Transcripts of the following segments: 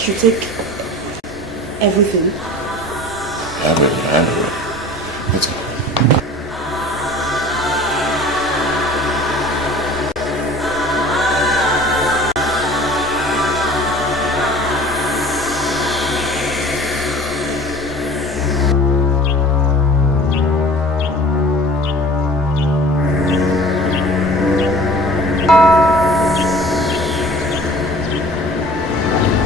should take everything. Anyway. Let's go.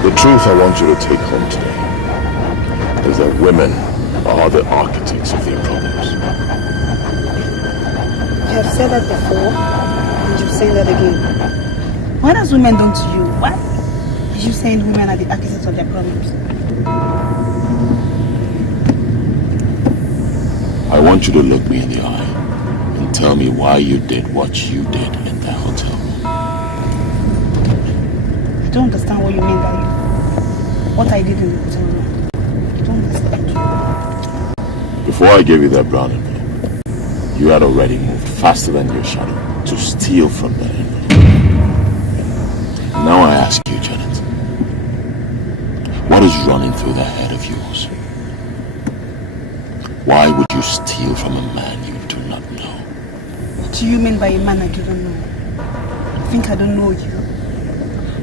The truth I want you to take home today is that women are the architects of their problems. I have said that before, and you're saying that again. What has women done to you? Why are you saying women are the architects of their problems? I want you to look me in the eye and tell me why you did what you did in that hotel room. I don't understand what you mean by what I did in the hotel room. I don't understand. Before I gave you that brown envelope, you had already moved faster than your shadow to steal from that envelope. Now I ask you, Janet, what is running through that head of yours? Why would you steal from a man you do not know? What do you mean by a man I do not know? You think I don't know you?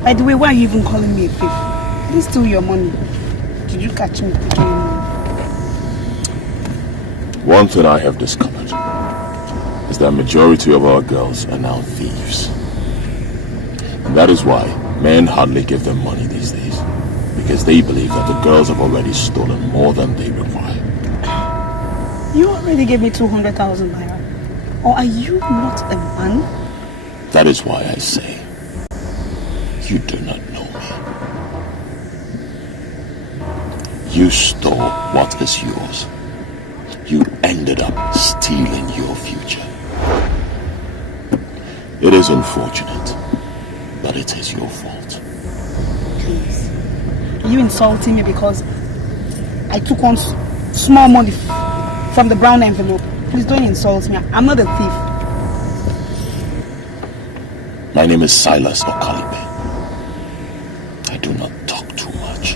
By the way, why are you even calling me a thief? I didn't steal your money. Did you catch me taking your money? One thing I have discovered is that majority of our girls are now thieves. And that is why men hardly give them money these days. Because they believe that the girls have already stolen more than they require. You already gave me 200,000 naira. Or are you not a man? That is why I say, you do not know me. You stole what is yours. You ended up stealing your future. It is unfortunate, but it is your fault. Please. Are you insulting me because I took one small money from the brown envelope? Please don't insult me. I'm not a thief. My name is Silas Okalibe. I do not talk too much.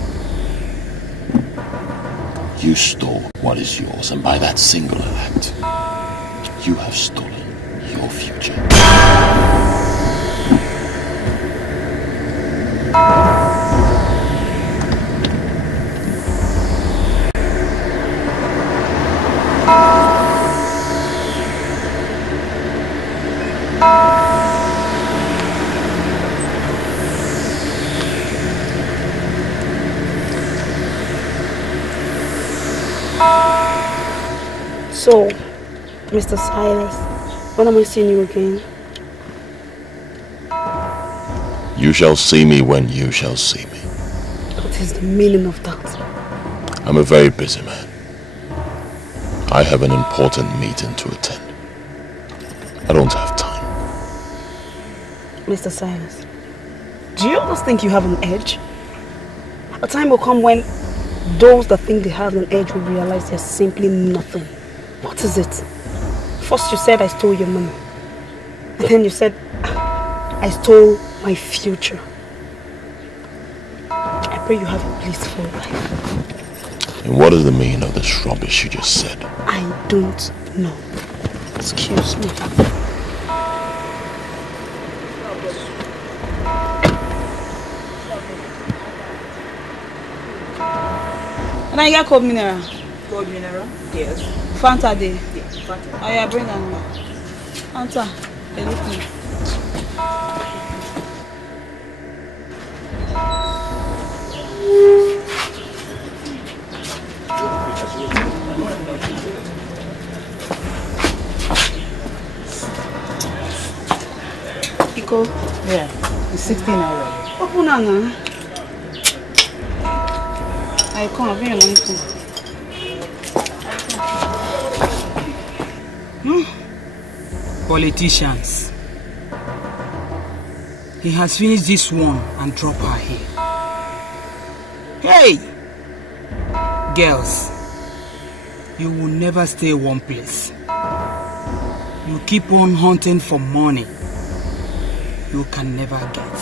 You stole what is yours, and by that singular act, you have stolen your future. So, Mr. Silas, when am I seeing you again? You shall see me when you shall see me. What is the meaning of that? I'm a very busy man. I have an important meeting to attend. I don't have time. Mr. Silas, do you always think you have an edge? A time will come when those that think they have an edge will realize they're simply nothing. What is it? First you said I stole your money. And then you said I stole my future. I pray you have a blissful life. And what is the meaning of this rubbish you just said? I don't know. Excuse me. And I got cold mineral. Cold mineral? Yes. Fanta day. Yes, Fanta. Oh yeah, bring them. Fanta. They look me. Iko? Yeah, it's 16 naira. Open now. I can't bring your money too. Politicians. He has finished this one and dropped her here. Hey! Girls, you will never stay one place. You keep on hunting for money you can never get.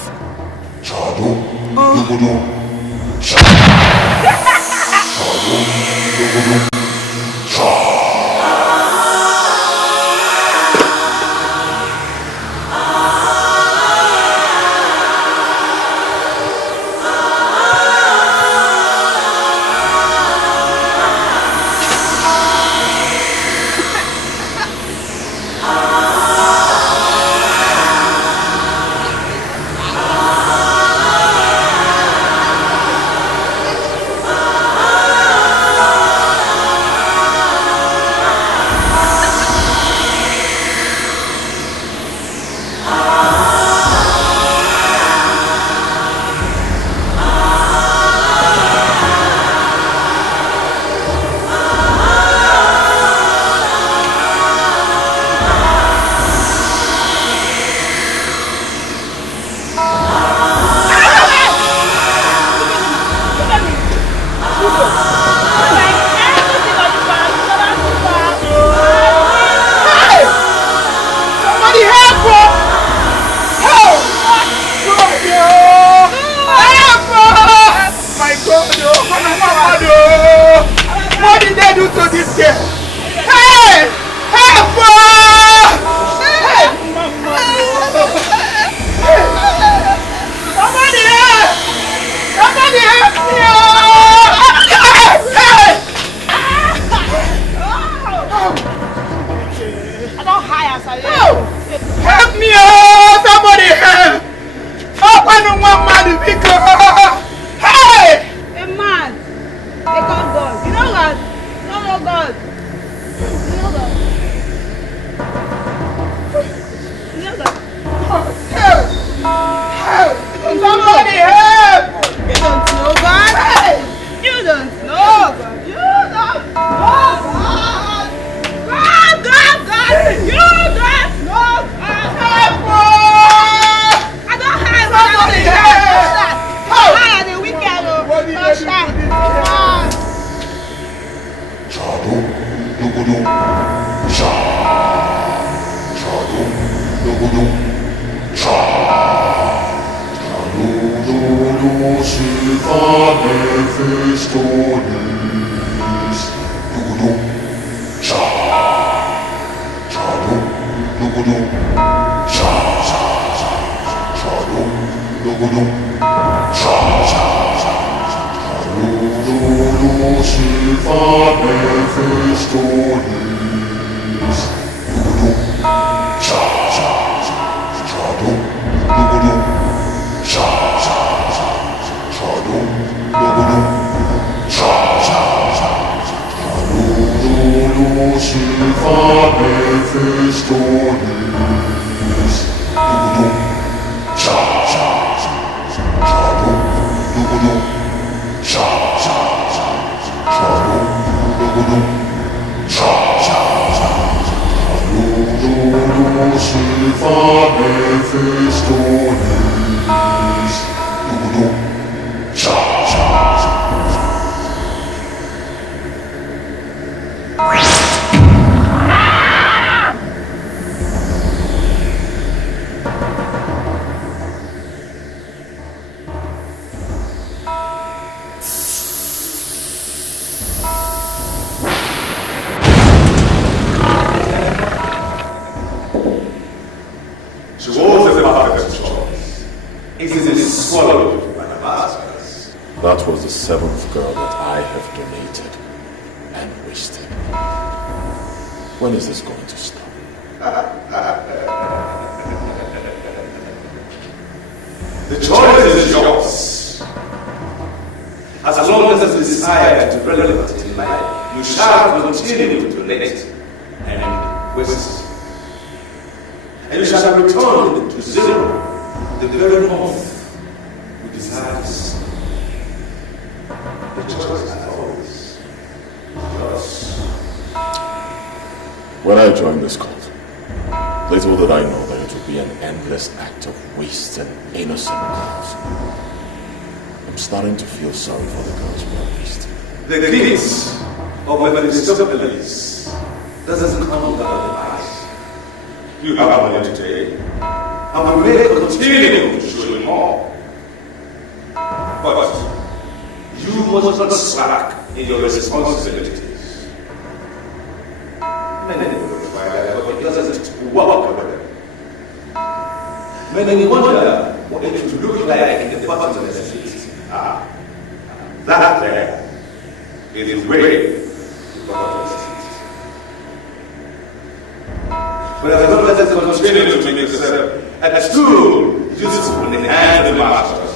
That was the seventh girl that I have donated and wasted. When is this going to stop? The choice is yours. As long as you desire to be relevant in life, you shall continue to donate and waste. And you shall return to zero the very moment you desire to see. The choice is always yours. When I joined this cult, little did I know that it would be an endless act of wasting innocent girls. I'm starting to feel sorry for the girls we are wasting. The gifts of Mephistopheles doesn't come under the eyes. You have money today, and we may continue to show you more. But must not slack in your responsibilities. Many people try that, but it doesn't work with them. Many wonder what it would look like in the bottomless pit. That there is the way to the bottomless pit. But as long as it continues to make itself a tool useful in the hands of the masters,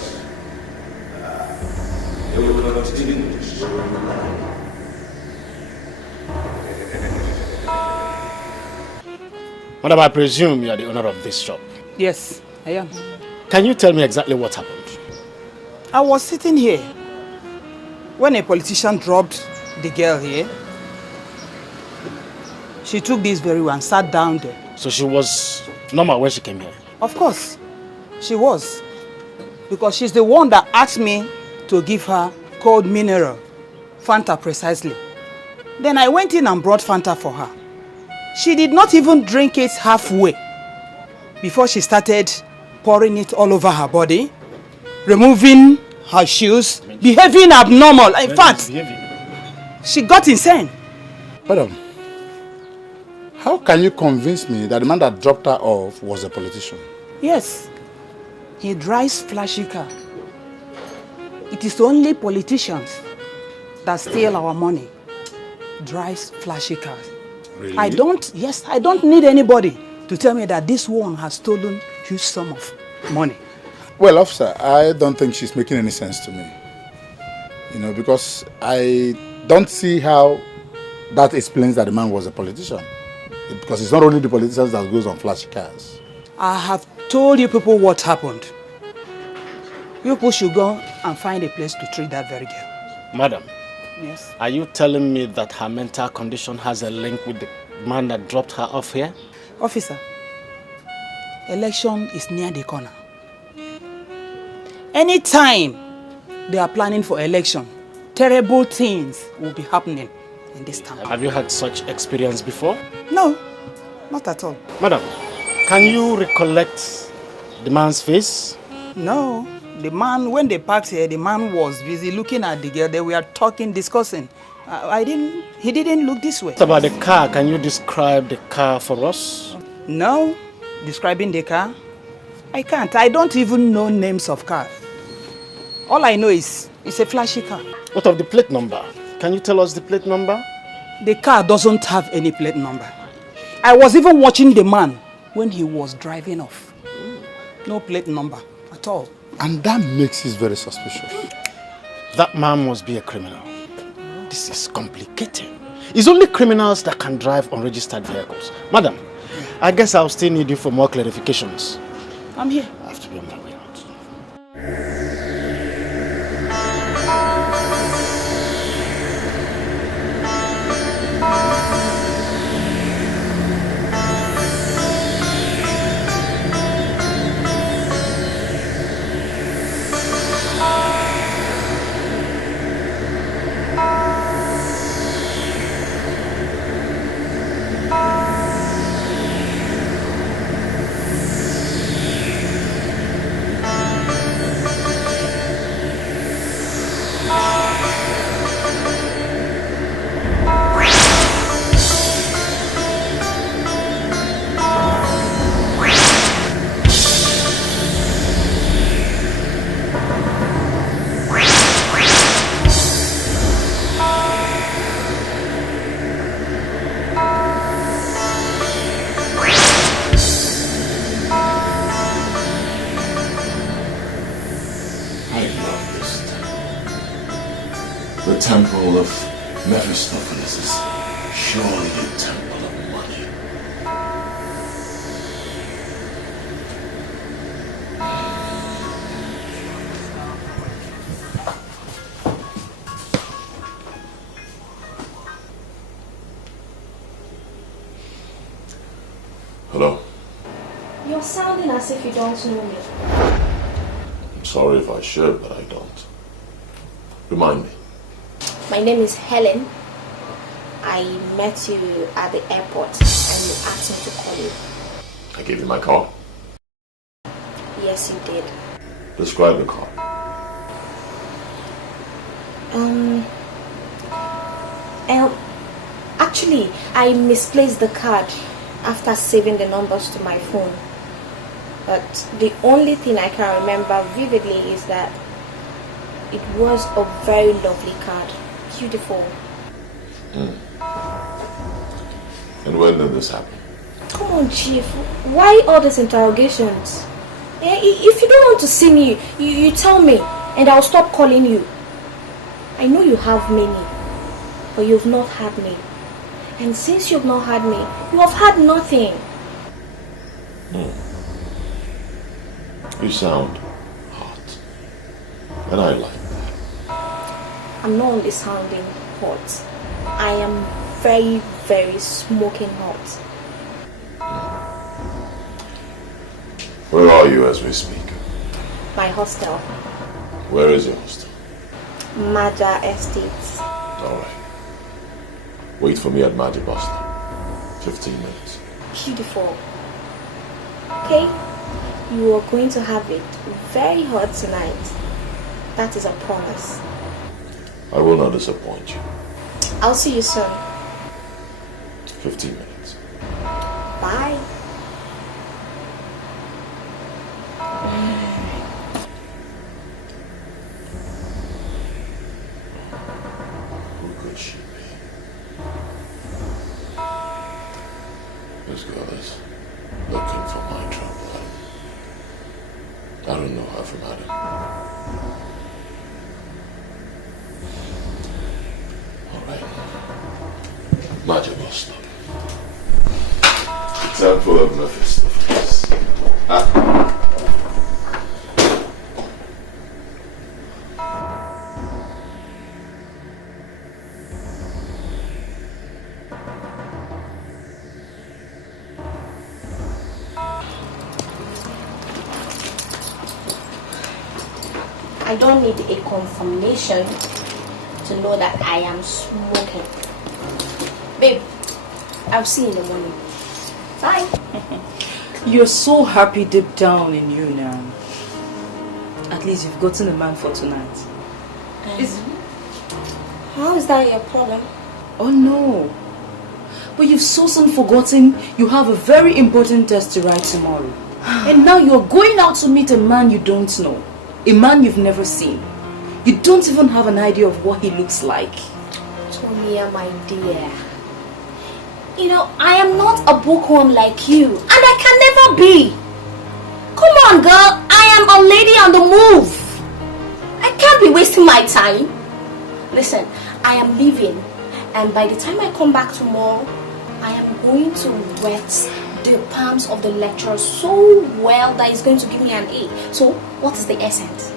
it will continue to show you light. Madam, I presume you are the owner of this shop. Yes, I am. Can you tell me exactly what happened? I was sitting here when a politician dropped the girl here. She took this very one and sat down there. So she was normal when she came here? Of course, she was. Because she's the one that asked me to give her cold mineral, Fanta precisely. Then I went in and brought Fanta for her. She did not even drink it halfway before she started pouring it all over her body, removing her shoes, behaving abnormal. In fact, she got insane. Madam, how can you convince me that the man that dropped her off was a politician? Yes, he drives flashy car. It is only politicians that steal our money. Drives flashy cars. Really? I don't need anybody to tell me that this one has stolen huge sum of money. Well, officer, I don't think she's making any sense to me. You know, because I don't see how that explains that the man was a politician. Because it's not only the politicians that goes on flashy cars. I have told you people what happened. You people should go and find a place to treat that very girl. Madam, Yes. are you telling me that her mental condition has a link with the man that dropped her off here? Officer, election is near the corner. Anytime they are planning for election, terrible things will be happening in this town. Have you had such experience before? No, not at all. Madam, can you recollect the man's face? No, the man, when they parked here, the man was busy looking at the girl. They were talking, discussing. He didn't look this way. What about the car? Can you describe the car for us? No, describing the car, I can't. I don't even know names of cars. All I know is it's a flashy car. What of the plate number? Can you tell us the plate number? The car doesn't have any plate number. I was even watching the man when he was driving off. No plate number at all. And that makes it very suspicious. That man must be a criminal. This is complicated. It's only criminals that can drive unregistered vehicles. Madam, I guess I'll still need you for more clarifications. I'm here. I have to be on my way out. The temple of Mephistopheles is surely a temple of money. Hello? You're sounding as if you don't know me. I'm sorry if I should, but I don't. Remind me. My name is Helen. I met you at the airport and you asked me to call you. I gave you my car. Yes, you did. Describe the car. Actually, I misplaced the card after saving the numbers to my phone. But the only thing I can remember vividly is that it was a very lovely card. Beautiful. And when did this happen? Come on, Chief. Why all these interrogations? If you don't want to see me, you tell me and I'll stop calling you. I know you have many, but you've not had me. And since you've not had me, you have had nothing. You sound hot. And I like that. I'm not only sounding hot. I am very, very smoking hot. Where are you as we speak? My hostel. Where is your hostel? Maja Estates. Alright. Wait for me at Maja bus stop. 15 minutes. Beautiful. Okay? You are going to have it very hot tonight. That is a promise. I will not disappoint you. I'll see you soon. 15 minutes. Bye. Who could she be? This girl is looking for my trouble. I don't know her from Adam. Alright. Maja bus stop. Temple of Mephistopheles. I don't need a confirmation to know that I am smoking. Babe, I'll see you in the morning. Bye. You're so happy deep down in you now. At least you've gotten a man for tonight. How is that your problem? Oh no. But you've so soon forgotten you have a very important test to write tomorrow. And now you're going out to meet a man you don't know. A man you've never seen. You don't even have an idea of what he looks like. Tonia, my dear. You know, I am not a bookworm like you. And I can never be. Come on, girl. I am a lady on the move. I can't be wasting my time. Listen, I am leaving. And by the time I come back tomorrow, I am going to wet the palms of the lecturer so well that it's going to give me an A. So, what is the essence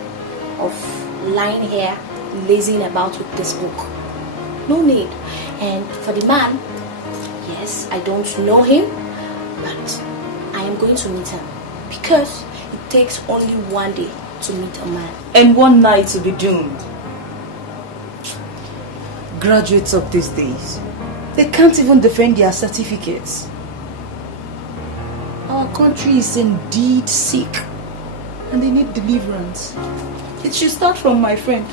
of lying here, lazing about with this book? No need. And for the man, yes, I don't know him, but I am going to meet him because it takes only one day to meet a man. And one night to be doomed. Graduates of these days, they can't even defend their certificates. Our country is indeed sick and they need deliverance. It should start from my friend.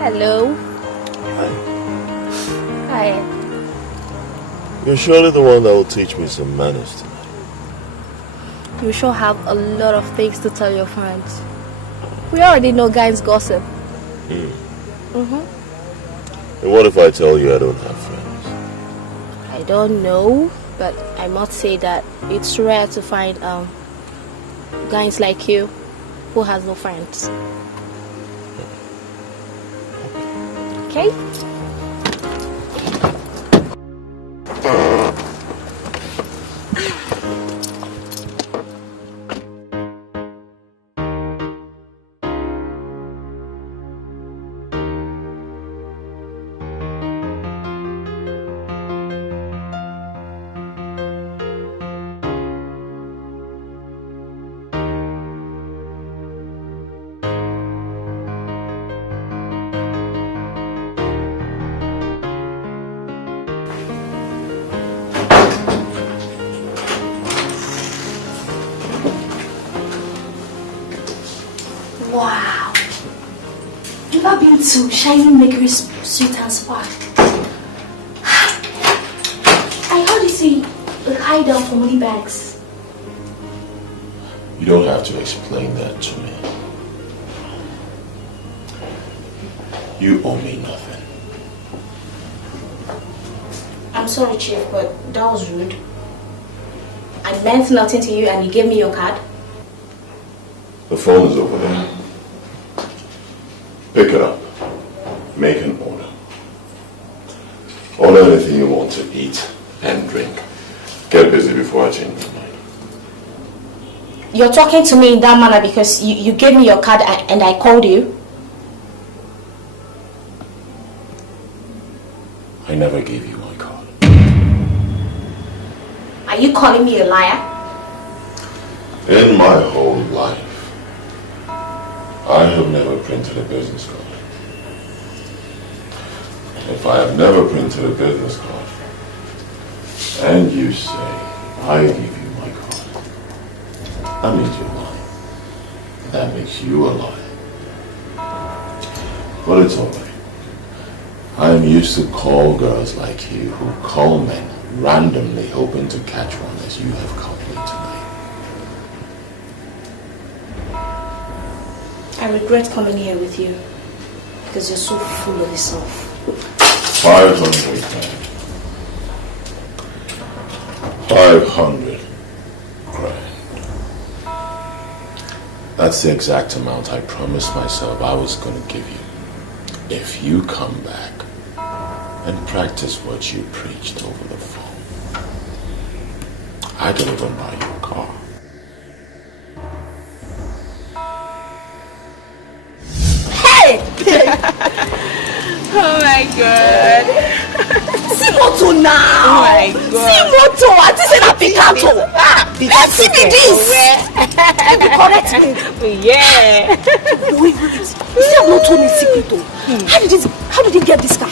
Hello. Hi. Hi. You're surely the one that will teach me some manners tonight. You sure have a lot of things to tell your friends. We already know guys gossip. And what if I tell you I don't have friends? I don't know, but I must say that it's rare to find guys like you who has no friends. Okay? Wow! You've ever been to Shiny Maker's Sweet and Spark? I heard you see a hideout for money bags. You don't have to explain that to me. You owe me nothing. I'm sorry, Chief, but that was rude. I meant nothing to you and you gave me your card. The phone is over there. Pick it up. Make an order. Order anything you want to eat and drink. Get busy before I change my mind. You're talking to me in that manner because you gave me your card and I called you? I never gave you my card. Are you calling me a liar? In my whole life, I have never printed a business card. If I have never printed a business card, and you say I give you my card, that means you're lying. That makes you a liar. But it's alright. I am used to call girls like you who call men randomly hoping to catch one as you have caught me tonight. I regret coming here with you because you're so full of yourself. 500 grand. 500 grand. That's the exact amount I promised myself I was going to give you if you come back and practice what you preached over the phone. I can even buy you a car. Hey! Oh my God. See moto now. Oh my God. See moto. I just said a Picasso. See me this. Baby, correct me. Yeah. Wait. You see, I've not told me secret though. How did he get this car?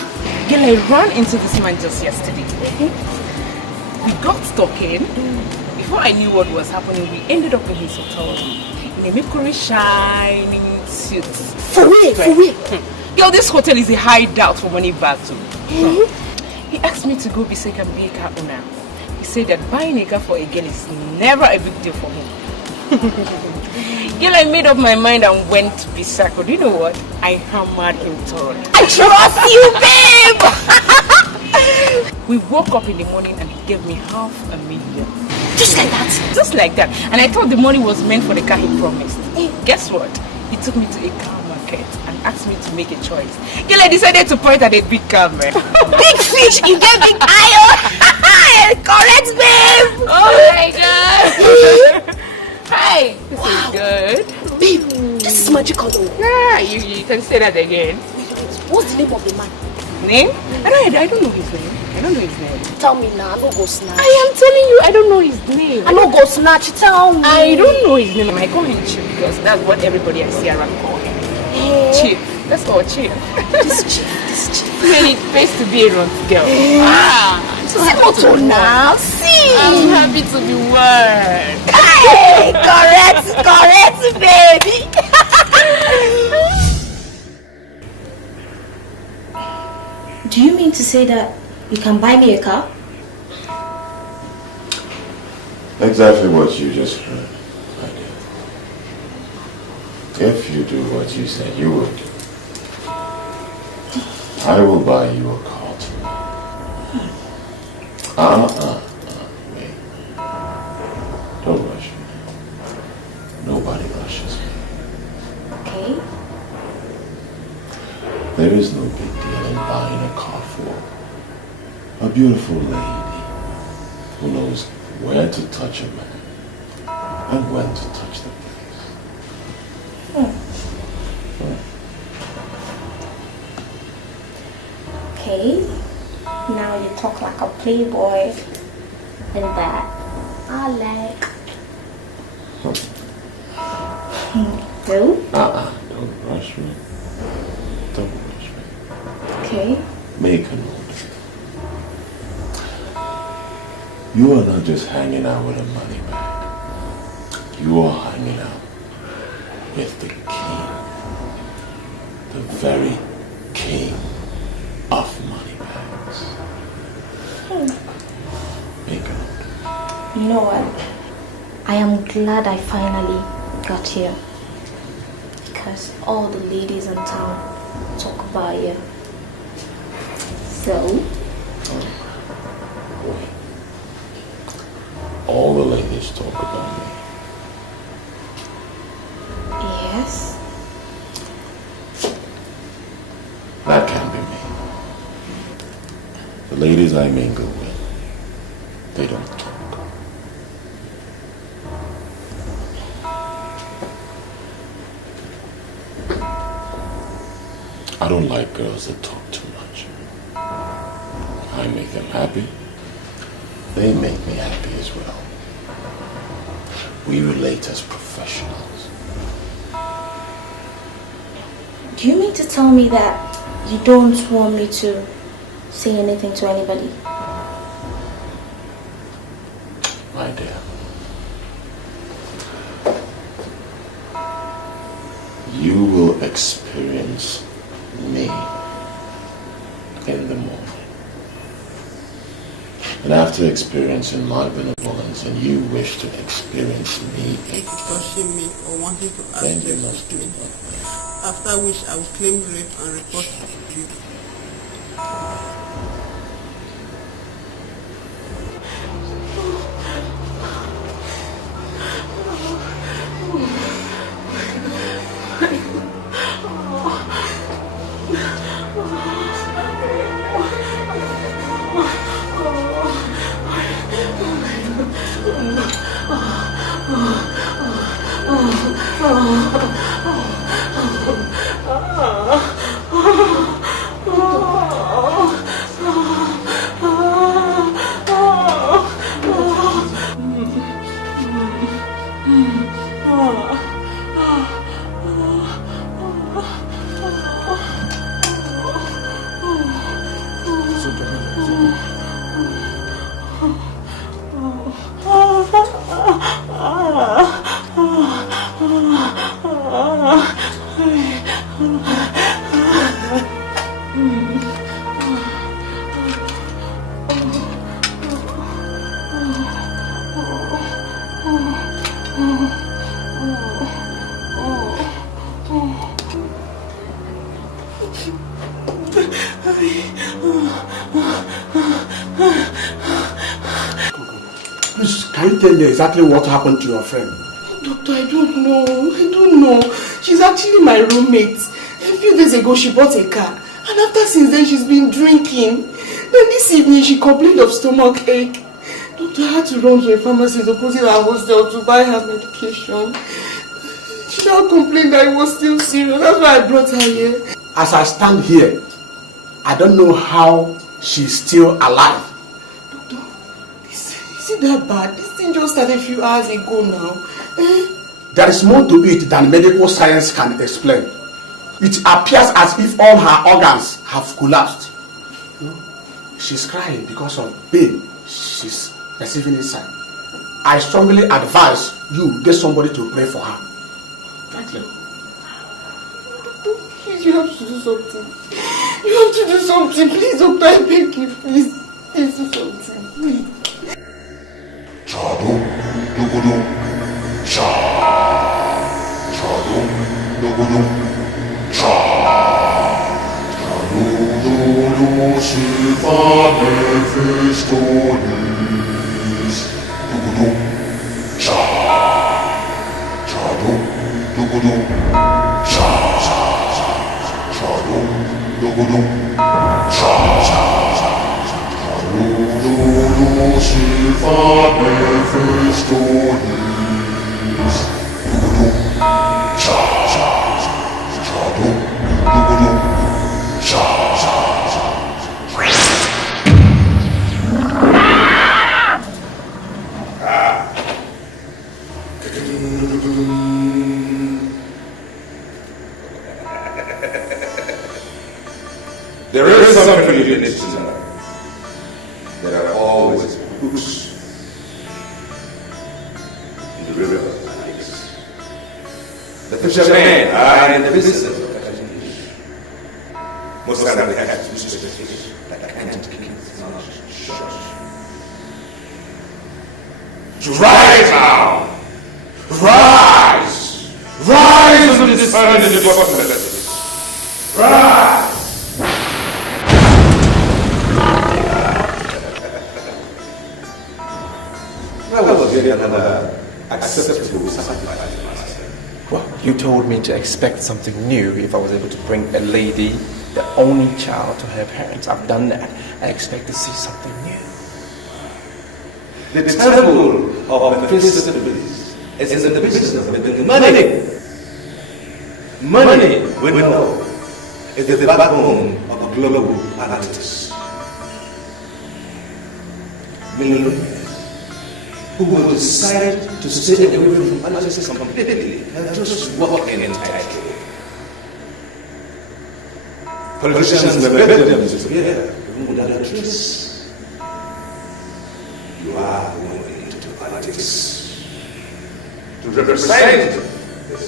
Girl, I ran into this man just yesterday. We got talking. Before I knew what was happening, we ended up in his hotel in a Mercury shining suit. For real? Yo, this hotel is a hideout for money bags. He asked me to go beside and be a car owner. He said that buying a car for a girl is never a big deal for him. Girl, I made up my mind and went to Bisako. Do you know what? I hammered him thoroughly. I trust you, babe. We woke up in the morning and he gave me $500,000. Just like that? Just like that. And I thought the money was meant for the car he promised. Guess what? He took me to a car market and asked me to make a choice. Girl, I decided to point at a big car, man. Big fish, you get big iron. Correct, babe. Oh my God. Hi. This is good. Babe, this is magical though. Yeah, you can say that again. What's the name of the man? Name? I don't know his name. I don't know his name. Tell me now, I don't go snatch. I am telling you, I don't know his name. I don't go snatch, tell me. I don't know his name. I call him Chief because that's what everybody I see around call him. Chief. That's all, Chief. This chief. Man, it pays to be a runt girl. See moto now, see. I'm happy to be one. Hey, correct, baby. Do you mean to say that you can buy me a car? Exactly what you just heard. I did. If you do what you said you would do, I will buy you a car tomorrow. Wait. Don't rush me. Nobody rushes me. Okay. There is no big deal in buying a car for a beautiful lady who knows where to touch a man and when to touch the place. Okay. Now you talk like a playboy. And that I like. No? Don't rush me. Don't rush me. Okay. Make a note. You are not just hanging out with a money bag. You are hanging out with the king. The very king of money bags. Make a note. You know what? I am glad I finally got here. Because all the ladies in town talk about you. So? All the ladies talk about me. Yes. That can't be me. The ladies I mingle with, they don't talk. I don't like girls that talk too much. I make them happy. They make me happy as well. We relate as professionals. Do you mean to tell me that you don't want me to say anything to anybody? My dear, you will experience me in the morning. And after experiencing my benevolence and you wish to experience me again, touching me or wanting to ask then you sex must do with me. that. After which I will claim rape and report it to you. Tell me exactly what happened to your friend. Doctor, I don't know. She's actually my roommate. A few days ago she bought a car. And since then she's been drinking. Then this evening she complained of stomach ache. Doctor, I had to run to a pharmacy opposite our hostel to buy her medication. She now complained that it was still serious. That's why I brought her here. As I stand here, I don't know how she's still alive. Doctor, is it that bad? This thing just started a few hours ago now. There is more to it than medical science can explain. It appears as if all her organs have collapsed. She's crying because of pain she's receiving inside. I strongly advise you get somebody to pray for her. Frankly. Please, you have to do something. You have to do something. Please, doctor, I beg you, please. Please do something. Please. There is something you need to know. There are always hooks in the river of lakes. The fishermen are in the business of catching fish. Most of them have useless fish that can't keep its mouth shut. To rise now! Rise! Rise and discern the possibilities! Rise! Another acceptable sacrifice. Well, you told me to expect something new if I was able to bring a lady, the only child, to her parents. I've done that. I expect to see something new. The temple of the festivities is in the business of making money. Money, we know, is the backbone of a global apparatus. Millionaires who will decide to stay away from politics completely and just walk in title. Politicians may beg them to disappear, even without a trace. You are going into politics to represent this.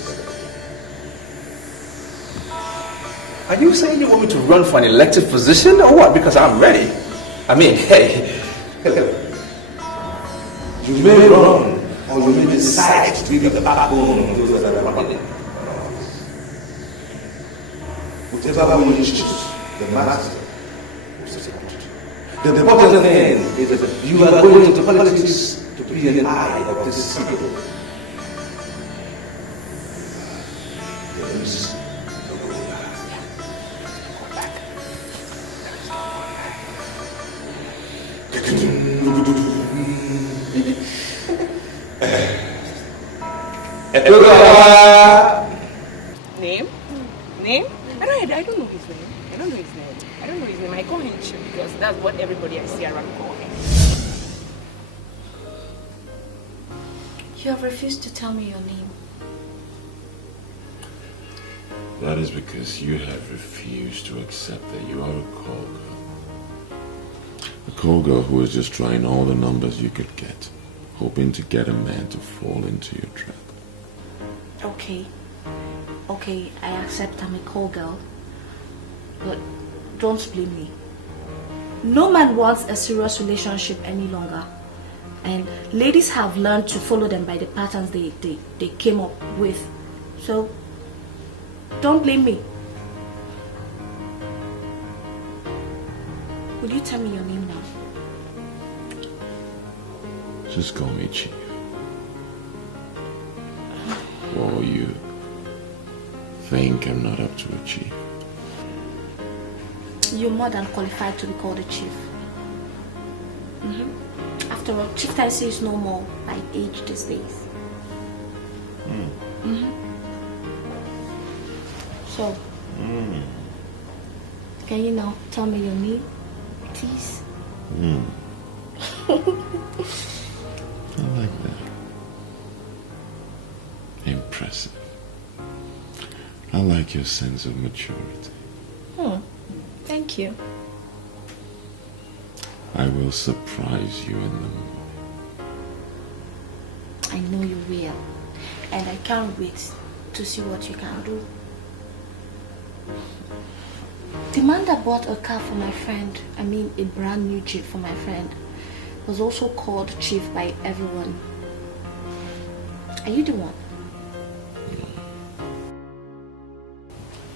Are you saying you want me to run for an elected position or what? Because I'm ready. I mean, hey. You may run, or you may decide to be the backbone of those that are running. Whatever way you choose, the master will support you. The important thing is that you are going into politics to be an eye of this people. There is no going back. Go back. Name? I don't know his name. I don't know his name. I call him Chief because that's what everybody I see around call him. You have refused to tell me your name. That is because you have refused to accept that you are a call girl. A call girl who is just trying all the numbers you could get, hoping to get a man to fall into your trap. Okay, I accept I'm a call girl. But don't blame me. No man wants a serious relationship any longer. And ladies have learned to follow them by the patterns they came up with. So, don't blame me. Will you tell me your name now? Just call me Chief. Or you think I'm not up to achieve? You're more than qualified to be called a chief. After all, chieftaincy is no more by age these days. So, can you now tell me your name, please? I like that. Impressive. I like your sense of maturity. Thank you. I will surprise you in the morning. I know you will. And I can't wait to see what you can do. The man that bought a car for my friend, a brand new Jeep for my friend, was also called Chief by everyone. Are you the one?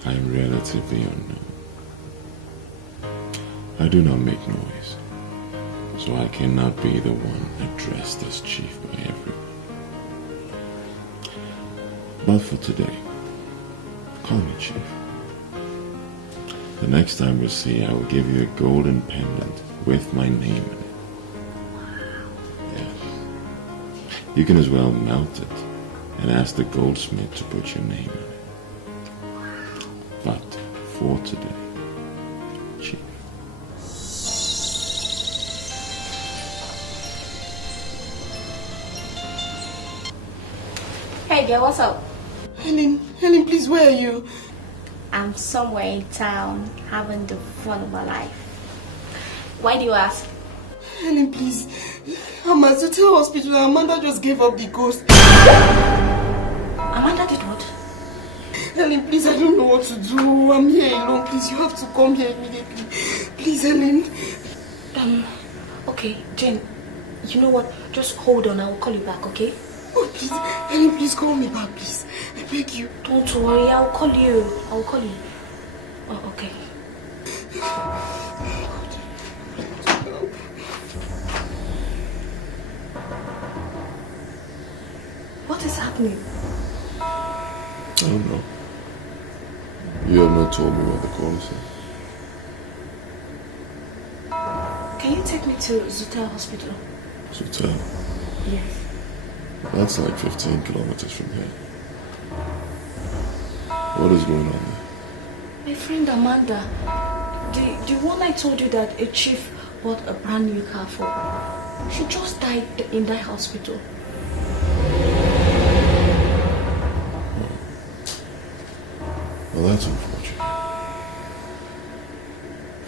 I am relatively unknown. I do not make noise, so I cannot be the one addressed as chief by everyone. But for today, call me chief. The next time we see, I will give you a golden pendant with my name in it. Yes. You can as well melt it and ask the goldsmith to put your name in it. But for today, chief. Hey girl, what's up? Helen, please, where are you? I'm somewhere in town having the fun of my life. Why do you ask? Helen, please. I'm at the hospital and Amanda just gave up the ghost. Amanda did what? Helen, please, I don't know what to do. I'm here alone. Please, you have to come here immediately. Please, Helen. Okay, Jane, you know what? Just hold on, I will call you back, okay? Oh, please, Helen, please call me back, please. I beg you. Don't worry, I'll call you. I'll call you. Oh, okay. What is happening? I don't know. You have not told me what the call is. Can you take me to Zutel Hospital? Zutel? Yes. That's like 15 kilometers from here. What is going on there? My friend Amanda, the one I told you that a chief bought a brand new car for, she just died in that hospital. Well, that's unfortunate.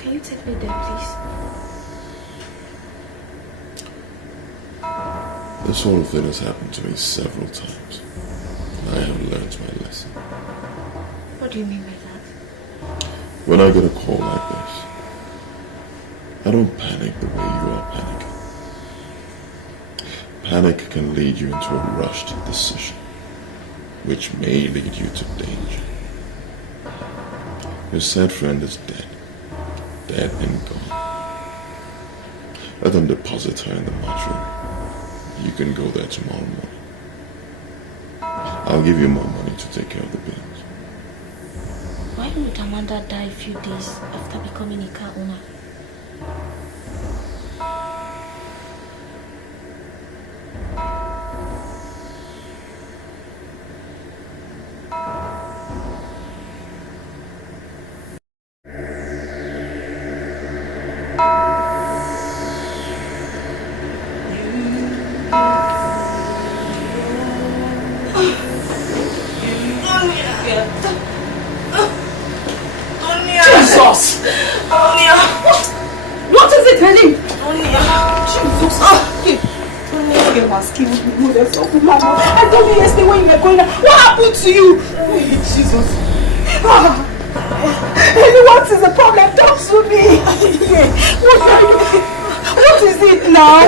Can you take me there, please? This sort of thing has happened to me several times. And I have learned my lesson. What do you mean by that? When I get a call like this, I don't panic the way you are panicking. Panic can lead you into a rushed decision, which may lead you to danger. Your said friend is dead. Dead and gone. Let them deposit her in the mortuary. You can go there tomorrow morning. I'll give you more money to take care of the bills. Why would Amanda die a few days after becoming a car owner? I told you yesterday when you were going out. What happened to you? Jesus. What is the problem? Talk to me. What is it now?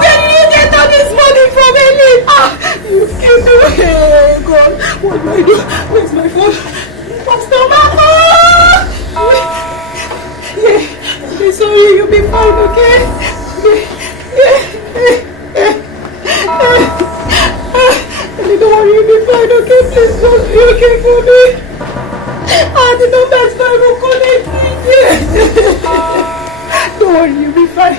Where did you get all this money from, Amy? You killed me. God, what do I do? Where's my phone? Pastor Mama! I'm sorry, you'll be fine, okay? Don't worry, you'll be fine, okay? Please don't be okay for me. The number is not even connected. Don't worry, you'll be fine.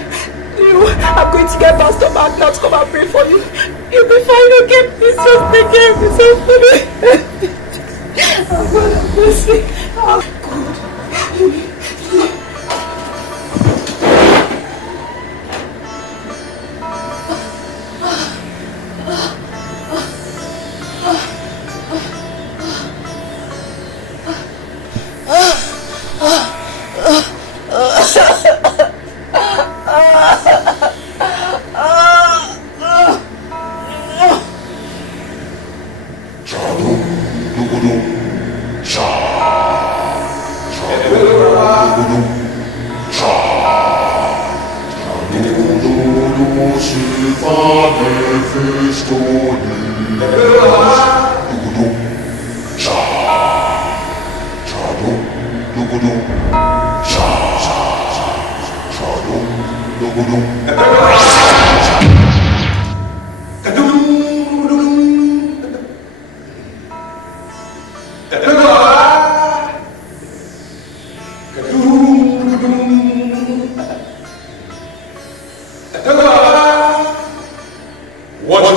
I'm going to get Pastor back now to come and pray for you. You'll be fine, okay? Please just take care of yourself for me. Oh, God, I'm mercy. Oh, God. What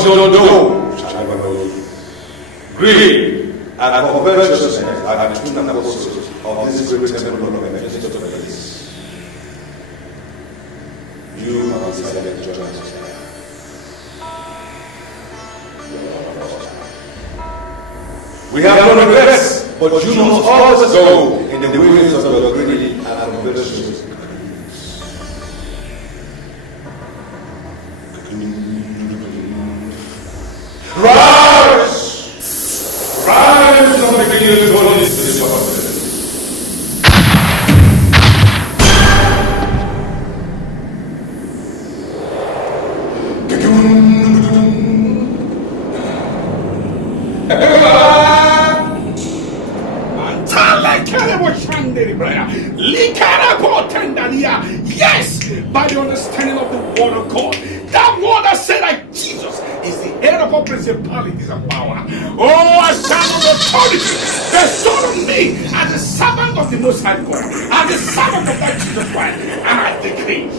you don't know, shall I know you. Greed and covetousness are the two apostles of this great temple of Emeka. You have decided to join us there. We have no regrets, but you must always go in the ways of your greedy and covetous. Rise! Rise from the beginning to this world. Yes, by the understanding of the word of God, that word that said that Jesus is the head of all principalities and power. Oh, I stand on authority bestowed on me as a servant of the Most High God, as a servant of that Jesus Christ, and I decree.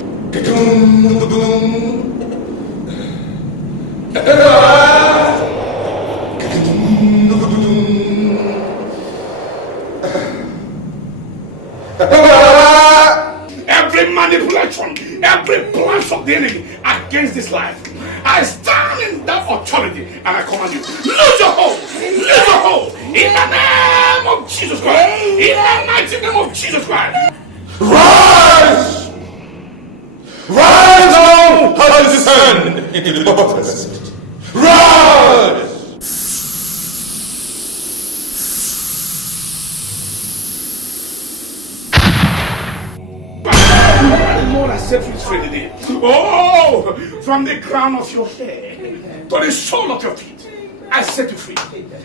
Every manipulation, every plan of the enemy against this life, I stand in that authority and I command you, lose your hold, lose your hold, in the name of Jesus Christ, in the mighty name of Jesus Christ. Rise! Rise now as you descend into the bottomless. Rise! Lord, I set you free today. Oh, from the crown of your head to the sole of your feet, I set you free.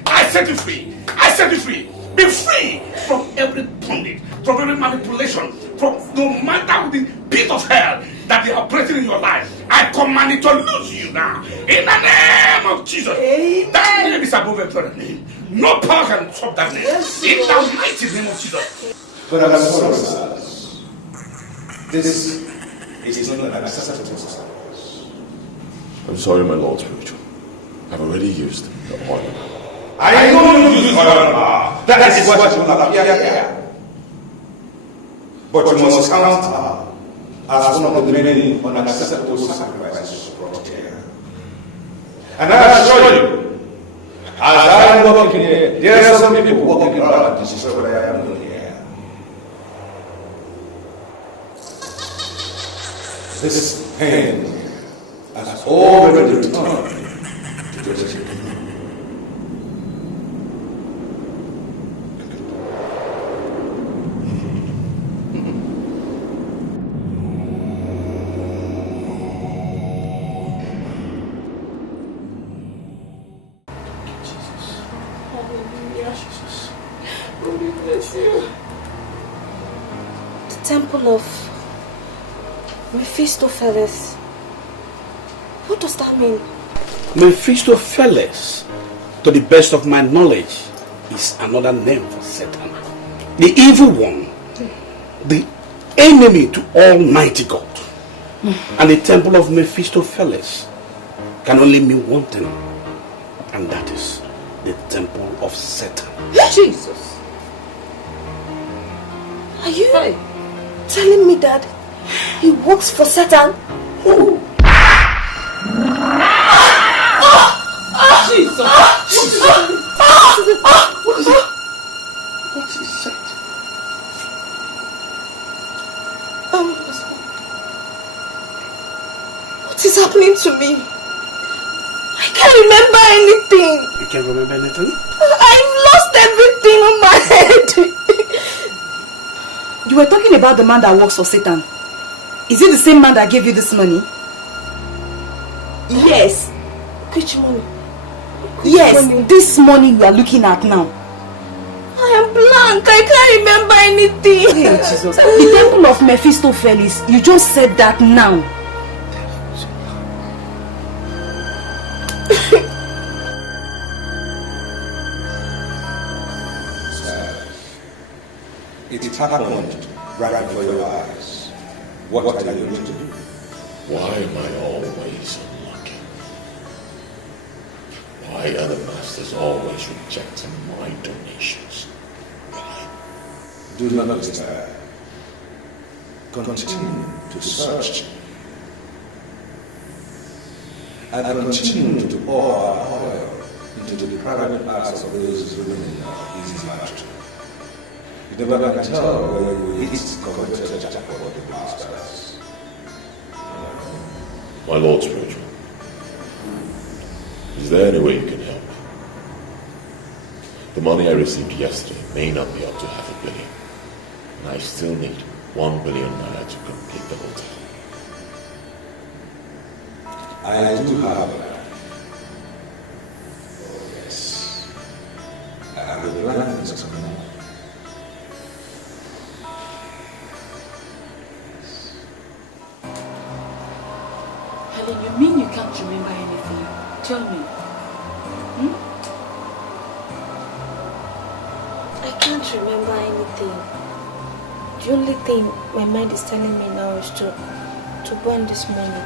I set you free. I set you free. Be free from every bondage, from every manipulation, from no matter the pit of hell that they are operating in your life. I command it to lose you now. In the name of Jesus. Amen. That name is above every name. No power can stop that name. In the mighty name of Jesus. But I'm sorry, Silas. This is not an acceptable sacrifice. I'm sorry, my Lord Spiritual. I've already used the oil. I know you use oil now. That is what you will appear here. But you must count her as one of the many unacceptable sacrifices brought here. And I assure you, as I am walking here, there are some people walking around to destroy what I am doing here. This pain has already returned to Edochie. The temple of Mephistopheles. What does that mean? Mephistopheles, to the best of my knowledge, is another name for Satan. The evil one, the enemy to Almighty God. And the temple of Mephistopheles can only mean one thing, and that is the temple of Satan. Jesus! Are you telling me that he works for Satan? Who? Jesus! What is it? What is it? What is happening to me? I can't remember anything. You can't remember anything? I've lost everything on my head. You were talking about the man that works for Satan. Is it the same man that gave you this money? Yes. Which money? Yes, this money you are looking at now. I am blank. I can't remember anything. Hey, Jesus. The temple of Mephistopheles, you just said that now. It happened right before your eyes. What are you going to do? Why am I always unlucky? Why are the masters always rejecting my donations? Do not despair. Continue to search. And continue to pour our oil into the private parts of those women in easy matter. You never can tell whether you hit the coveted jackpot of the masters. My Lord Spiritual, is there any way you can help? The money I received yesterday may not be up to $500 million, and I still need 1 billion naira to complete the hotel. I do have a plan. Oh yes. I have a plan to come on. Helen, you mean you can't remember anything? Tell me. I can't remember anything. The only thing my mind is telling me now is to burn this money.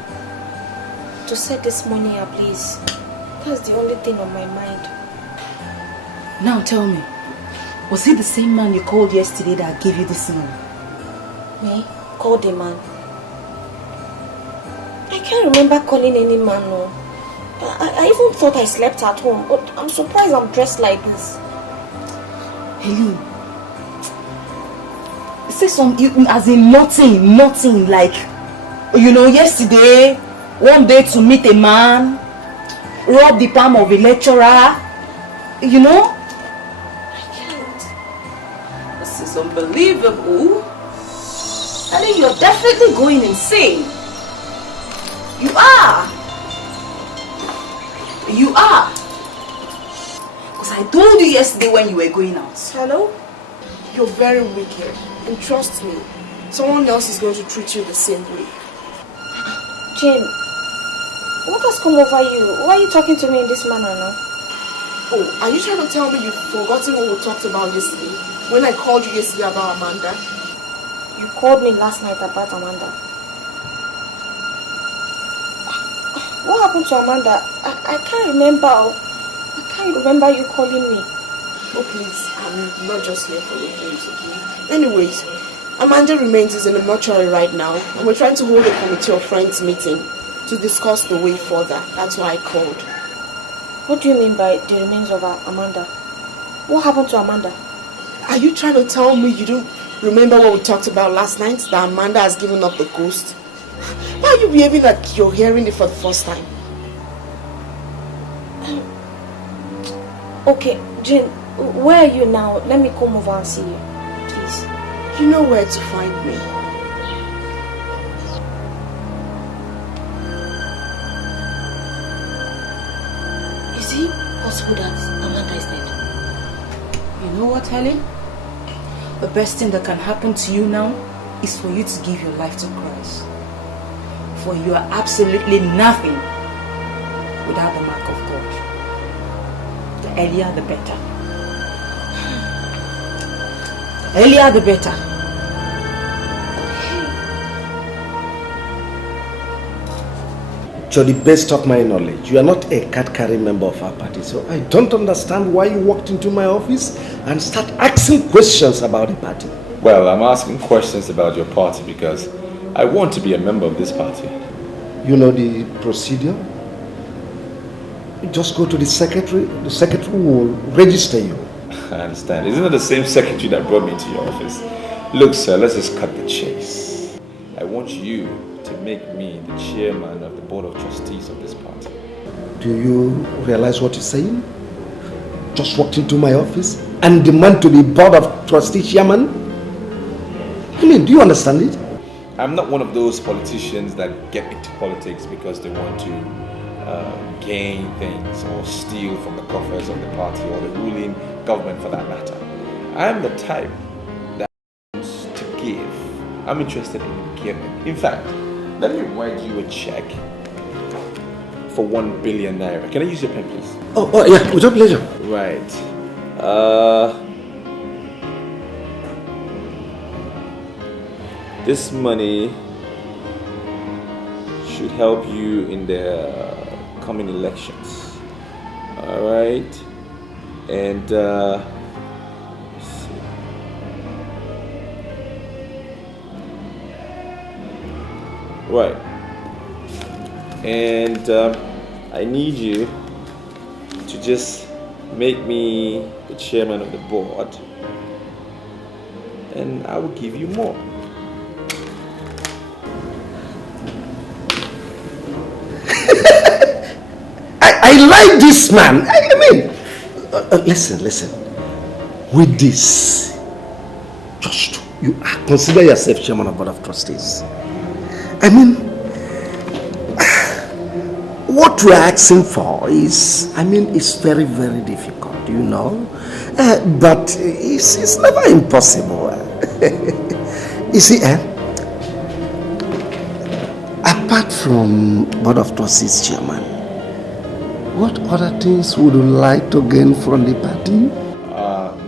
To set this money ablaze. That's the only thing on my mind. Now tell me, was he the same man you called yesterday that gave you this money? Me? Called the man? I can't remember calling any man, no. I even thought I slept at home, but I'm surprised I'm dressed like this. Helen, say something as in nothing like, yesterday, one day to meet a man, rub the palm of a lecturer, I can't. This is unbelievable. I think you're definitely going insane. You are. Because I told you yesterday when you were going out. Hello? You're very wicked. And trust me, someone else is going to treat you the same way. Jane, what has come over you? Why are you talking to me in this manner now? Oh, are you trying to tell me you've forgotten what we talked about yesterday? When I called you yesterday about Amanda? You called me last night about Amanda. What happened to Amanda? I can't remember. I can't remember you calling me. Oh please, I'm not just here for your games, okay? Anyways, Amanda remains in the mortuary right now, and we're trying to hold a committee of friends meeting to discuss the way further. That's why I called. What do you mean by the remains of Amanda? What happened to Amanda? Are you trying to tell me you don't remember what we talked about last night? That Amanda has given up the ghost? Why are you behaving like you're hearing it for the first time? Okay, Jane, where are you now? Let me come over and see you, please. You know where to find me. Is it possible that Amanda is dead? You know what, Helen? The best thing that can happen to you now is for you to give your life to Christ. For you are absolutely nothing without the mark of God. The earlier the better. The earlier the better. To the best of my knowledge, you are not a card-carrying member of our party, so I don't understand why you walked into my office and start asking questions about the party. Well, I'm asking questions about your party because I want to be a member of this party. You know the procedure? You just go to the secretary will register you. I understand. Isn't it the same secretary that brought me into your office? Look, sir, let's just cut the chase. I want you to make me the chairman of the board of trustees of this party. Do you realize what you're saying? Just walked into my office and demand to be board of trustees chairman? I mean, do you understand it? I'm not one of those politicians that get into politics because they want to gain things or steal from the coffers of the party or the ruling government for that matter. I'm the type that wants to give. I'm interested in giving. In fact, let me write you a check for 1 billion naira. Can I use your pen, please? Oh yeah, with your pleasure. Right. This money should help you in the coming elections. Alright? And let's see. Right. And I need you to just make me the chairman of the board, and I will give you more. I like this man. I mean, listen. With this, just you consider yourself chairman of board of trustees. I mean, what we're asking for is, it's very, very difficult, you know. But it's never impossible. You see, apart from board of trustees chairman, what other things would you like to gain from the party?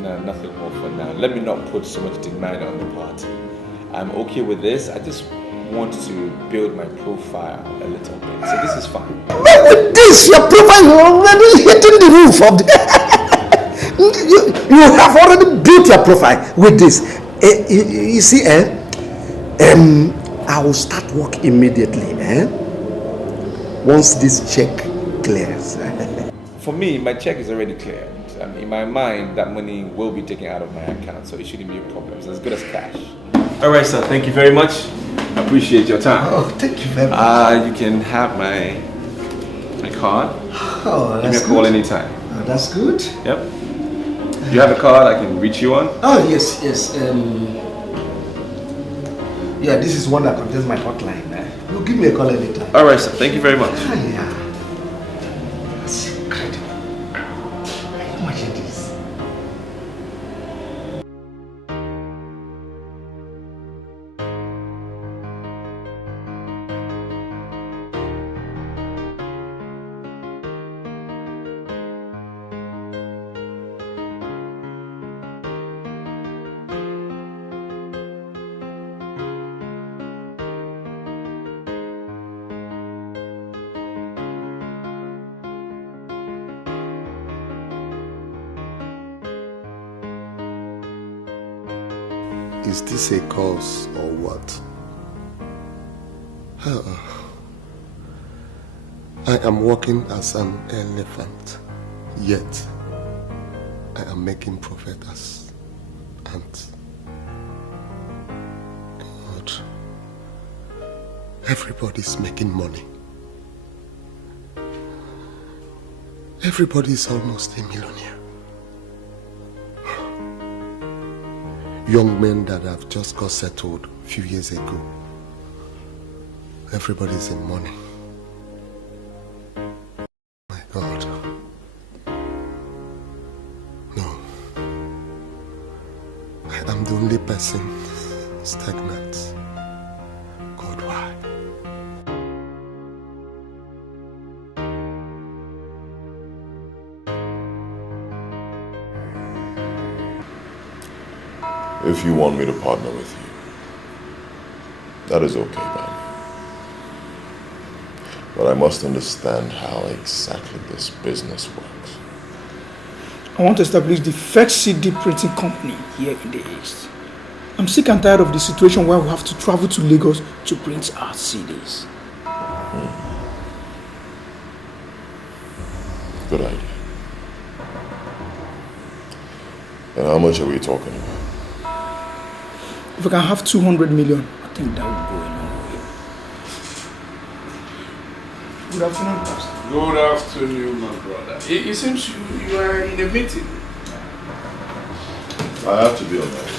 No, nothing more for now. Let me not put so much demand on the party. I'm okay with this. I just want to build my profile a little bit. So this is fine. But with this, your profile is already hitting the roof of the... you have already built your profile with this. You see, I will start work immediately. Once this check clears. For me, my check is already cleared. In my mind, that money will be taken out of my account, so it shouldn't be a problem. It's as good as cash. All right, sir. Thank you very much. I appreciate your time. Oh, thank you very much. You can have my card. Oh, that's Give me a call good. anytime. Oh, that's good. Yep. Do you have a card I can reach you on? Oh, yes. Yeah, this is one that contains my hotline. You give me a call anytime. All right, sir. Thank you very much. Yeah. That's incredible. Imagine this. Is this a cause or what? I am walking as an elephant, yet I am making profit as ants. God, everybody's making money. Everybody's almost a millionaire. Young men that have just got settled a few years ago. Everybody's in money. My God. No. I am the only person stagnant. God, why? If you want me to partner with you, that is okay, man. But I must understand how exactly this business works. I want to establish the first CD printing company here in the East. I'm sick and tired of the situation where we have to travel to Lagos to print our CDs. Good idea. And how much are we talking about? If I can have 200 million, I think that would go a long way. Good afternoon, Pastor. Good afternoon, my brother. It seems you are in a meeting. I have to be on that.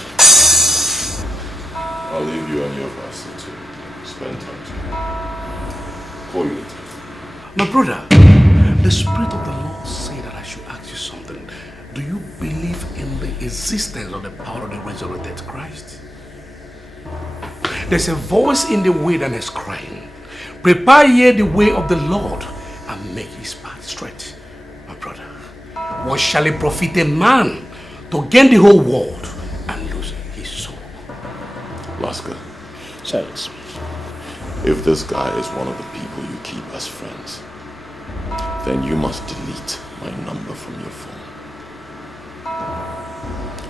I'll leave you and your pastor to spend time together. For you later. My brother, the Spirit of the Lord said that I should ask you something. Do you believe in the existence of the power of the resurrected Christ? There's a voice in the wilderness crying, prepare ye the way of the Lord and make his path straight. My brother, what shall it profit a man to gain the whole world and lose his soul? Laska, Silas. If this guy is one of the people you keep as friends, then you must delete my number from your phone.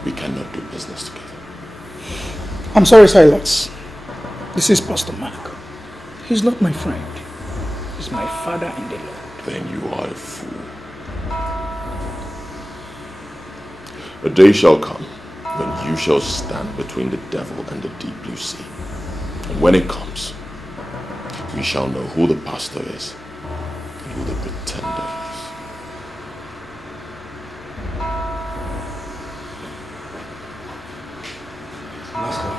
We cannot do business together. I'm sorry, Silas. This is Pastor Mark. He's not my friend. He's my father in the Lord. Then you are a fool. A day shall come when you shall stand between the devil and the deep blue sea. And when it comes, we shall know who the pastor is and who the pretender is. Master,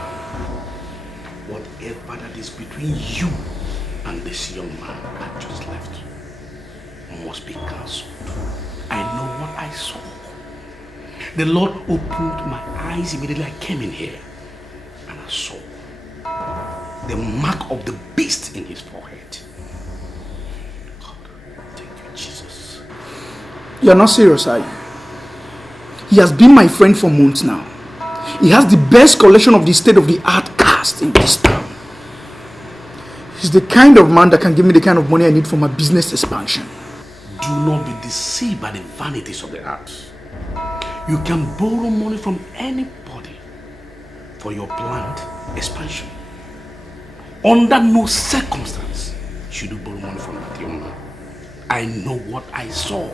whatever that is between you and this young man that just left must be cancelled. I know what I saw. The Lord opened my eyes immediately I came in here, and I saw the mark of the beast in his forehead. God, thank you, Jesus. You're not serious, are you? He has been my friend for months now. He has the best collection of the state-of-the-art cast in this town. He's the kind of man that can give me the kind of money I need for my business expansion. Do not be deceived by the vanities of the earth. You can borrow money from anybody for your planned expansion. Under no circumstance should you borrow money from that young man. I know what I saw.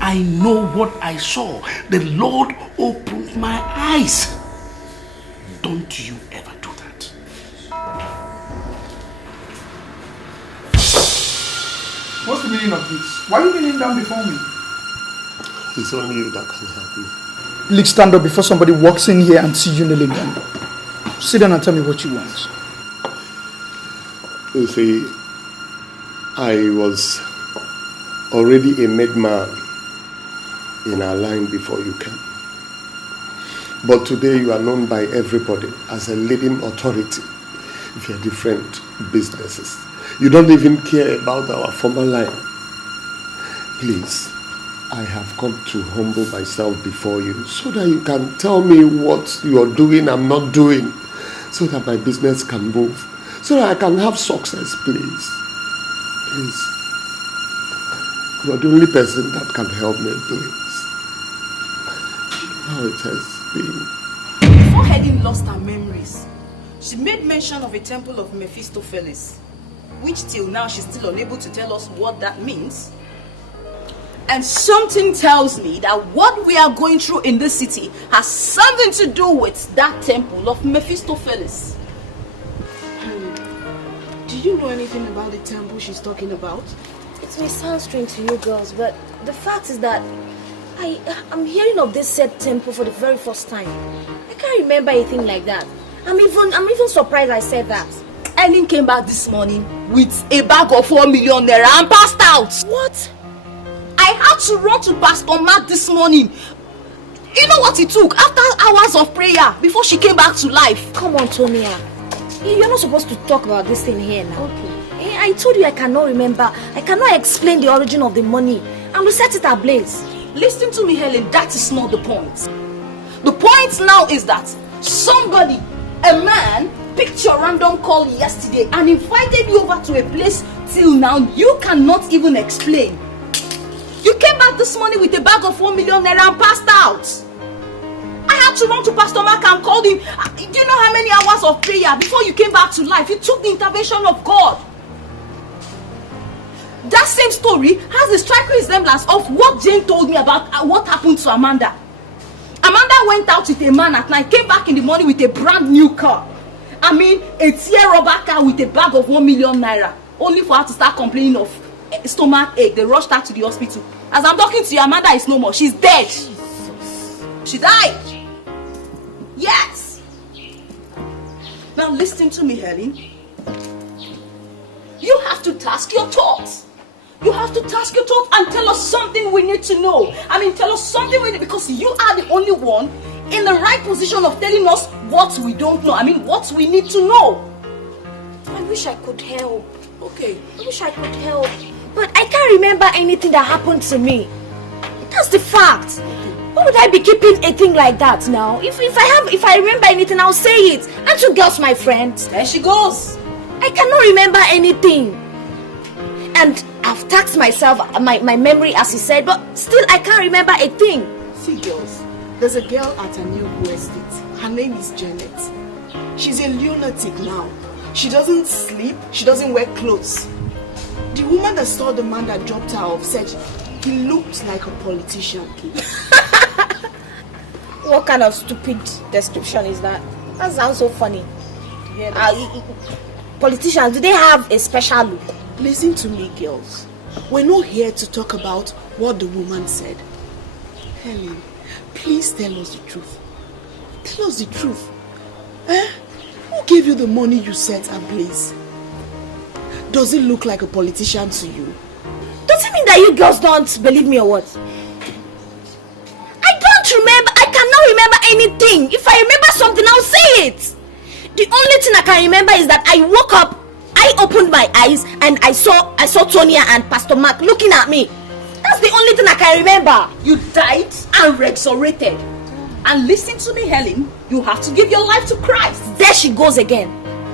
I know what I saw. The Lord opened my eyes. Don't you ever do that. What's the meaning of this? Why are you kneeling down before me? It's only you that can help me. Please stand up before somebody walks in here and see you kneeling down. Sit down and tell me what you want. You see, I was already a made man in our line before you came. But today you are known by everybody as a leading authority in your different businesses. You don't even care about our former line. Please, I have come to humble myself before you so that you can tell me what you are doing, I'm not doing, so that my business can move, so that I can have success, please. Please. You are the only person that can help me, please. How it has been. Before Helen lost her memories, she made mention of a temple of Mephistopheles, which till now she's still unable to tell us what that means. And something tells me that what we are going through in this city has something to do with that temple of Mephistopheles. Do you know anything about the temple she's talking about? It may sound strange to you girls, but the fact is that I'm hearing of this said temple for the very first time. I can't remember anything like that. I'm even surprised I said that. Helen came back this morning with a bag of 4 million naira and passed out. What? I had to run to Pastor Mark this morning. You know what it took? After hours of prayer, before she came back to life. Come on, Tonia. You're not supposed to talk about this thing here now. Okay. I told you I cannot remember. I cannot explain the origin of the money. And we set it ablaze. Listen to me, Helen. That is not the point. The point now is that somebody, a man, picked your random call yesterday and invited you over to a place till now you cannot even explain. You came back this morning with a bag of 1 million naira and passed out. I had to run to Pastor Mark and called him. Do you know how many hours of prayer before you came back to life? It took the intervention of God. That same story has a striking resemblance of what Jane told me about what happened to Amanda. Amanda went out with a man at night, came back in the morning with a brand new car. I mean, a tear rubber car with a bag of 1 million naira. Only for her to start complaining of stomach ache. They rushed her to the hospital. As I'm talking to you, Amanda is no more. She's dead. Jesus. She died. Yes. Now listen to me, Helen. You have to task your thoughts. You have to task your thoughts and tell us something we need to know. I mean, tell us something we need, because you are the only one in the right position of telling us what we don't know. I mean, what we need to know. I wish I could help. Okay. I wish I could help. But I can't remember anything that happened to me. That's the fact. Why would I be keeping a thing like that now? If I remember anything, I'll say it. Aren't you girls my friends? There she goes. I cannot remember anything. And I've taxed myself, my memory as he said, but still I can't remember a thing. See girls, there's a girl at a new estate. Her name is Janet. She's a lunatic now. She doesn't sleep, she doesn't wear clothes. The woman that saw the man that dropped her off said he looked like a politician. What kind of stupid description is that? That sounds so funny. Politicians, do they have a special look? Listen to me, girls. We're not here to talk about what the woman said. Helen, please tell us the truth. Tell us the truth. Who gave you the money you set ablaze? Does it look like a politician to you? Does it mean that you girls don't believe me or what? I don't remember. I cannot remember anything. If I remember something, I'll say it. The only thing I can remember is that I woke up, I opened my eyes, and I saw Tonya and Pastor Mark looking at me. That's the only thing I can remember. You died and resurrected. And listen to me, Helen. You have to give your life to Christ. There she goes again.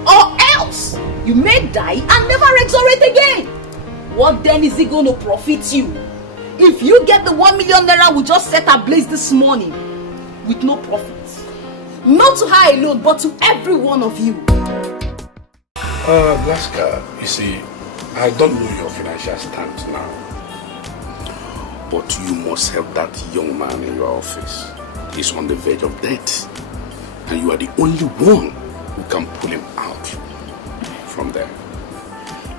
Or else, you may die and never resurrect again. What then is it going to profit you? If you get the 1 million naira we just set ablaze this morning with no profit. Not to her alone, but to every one of you. Blaska, you see, I don't know your financial stance now. But you must help that young man in your office. He's on the verge of death. And you are the only one who can pull him out from there.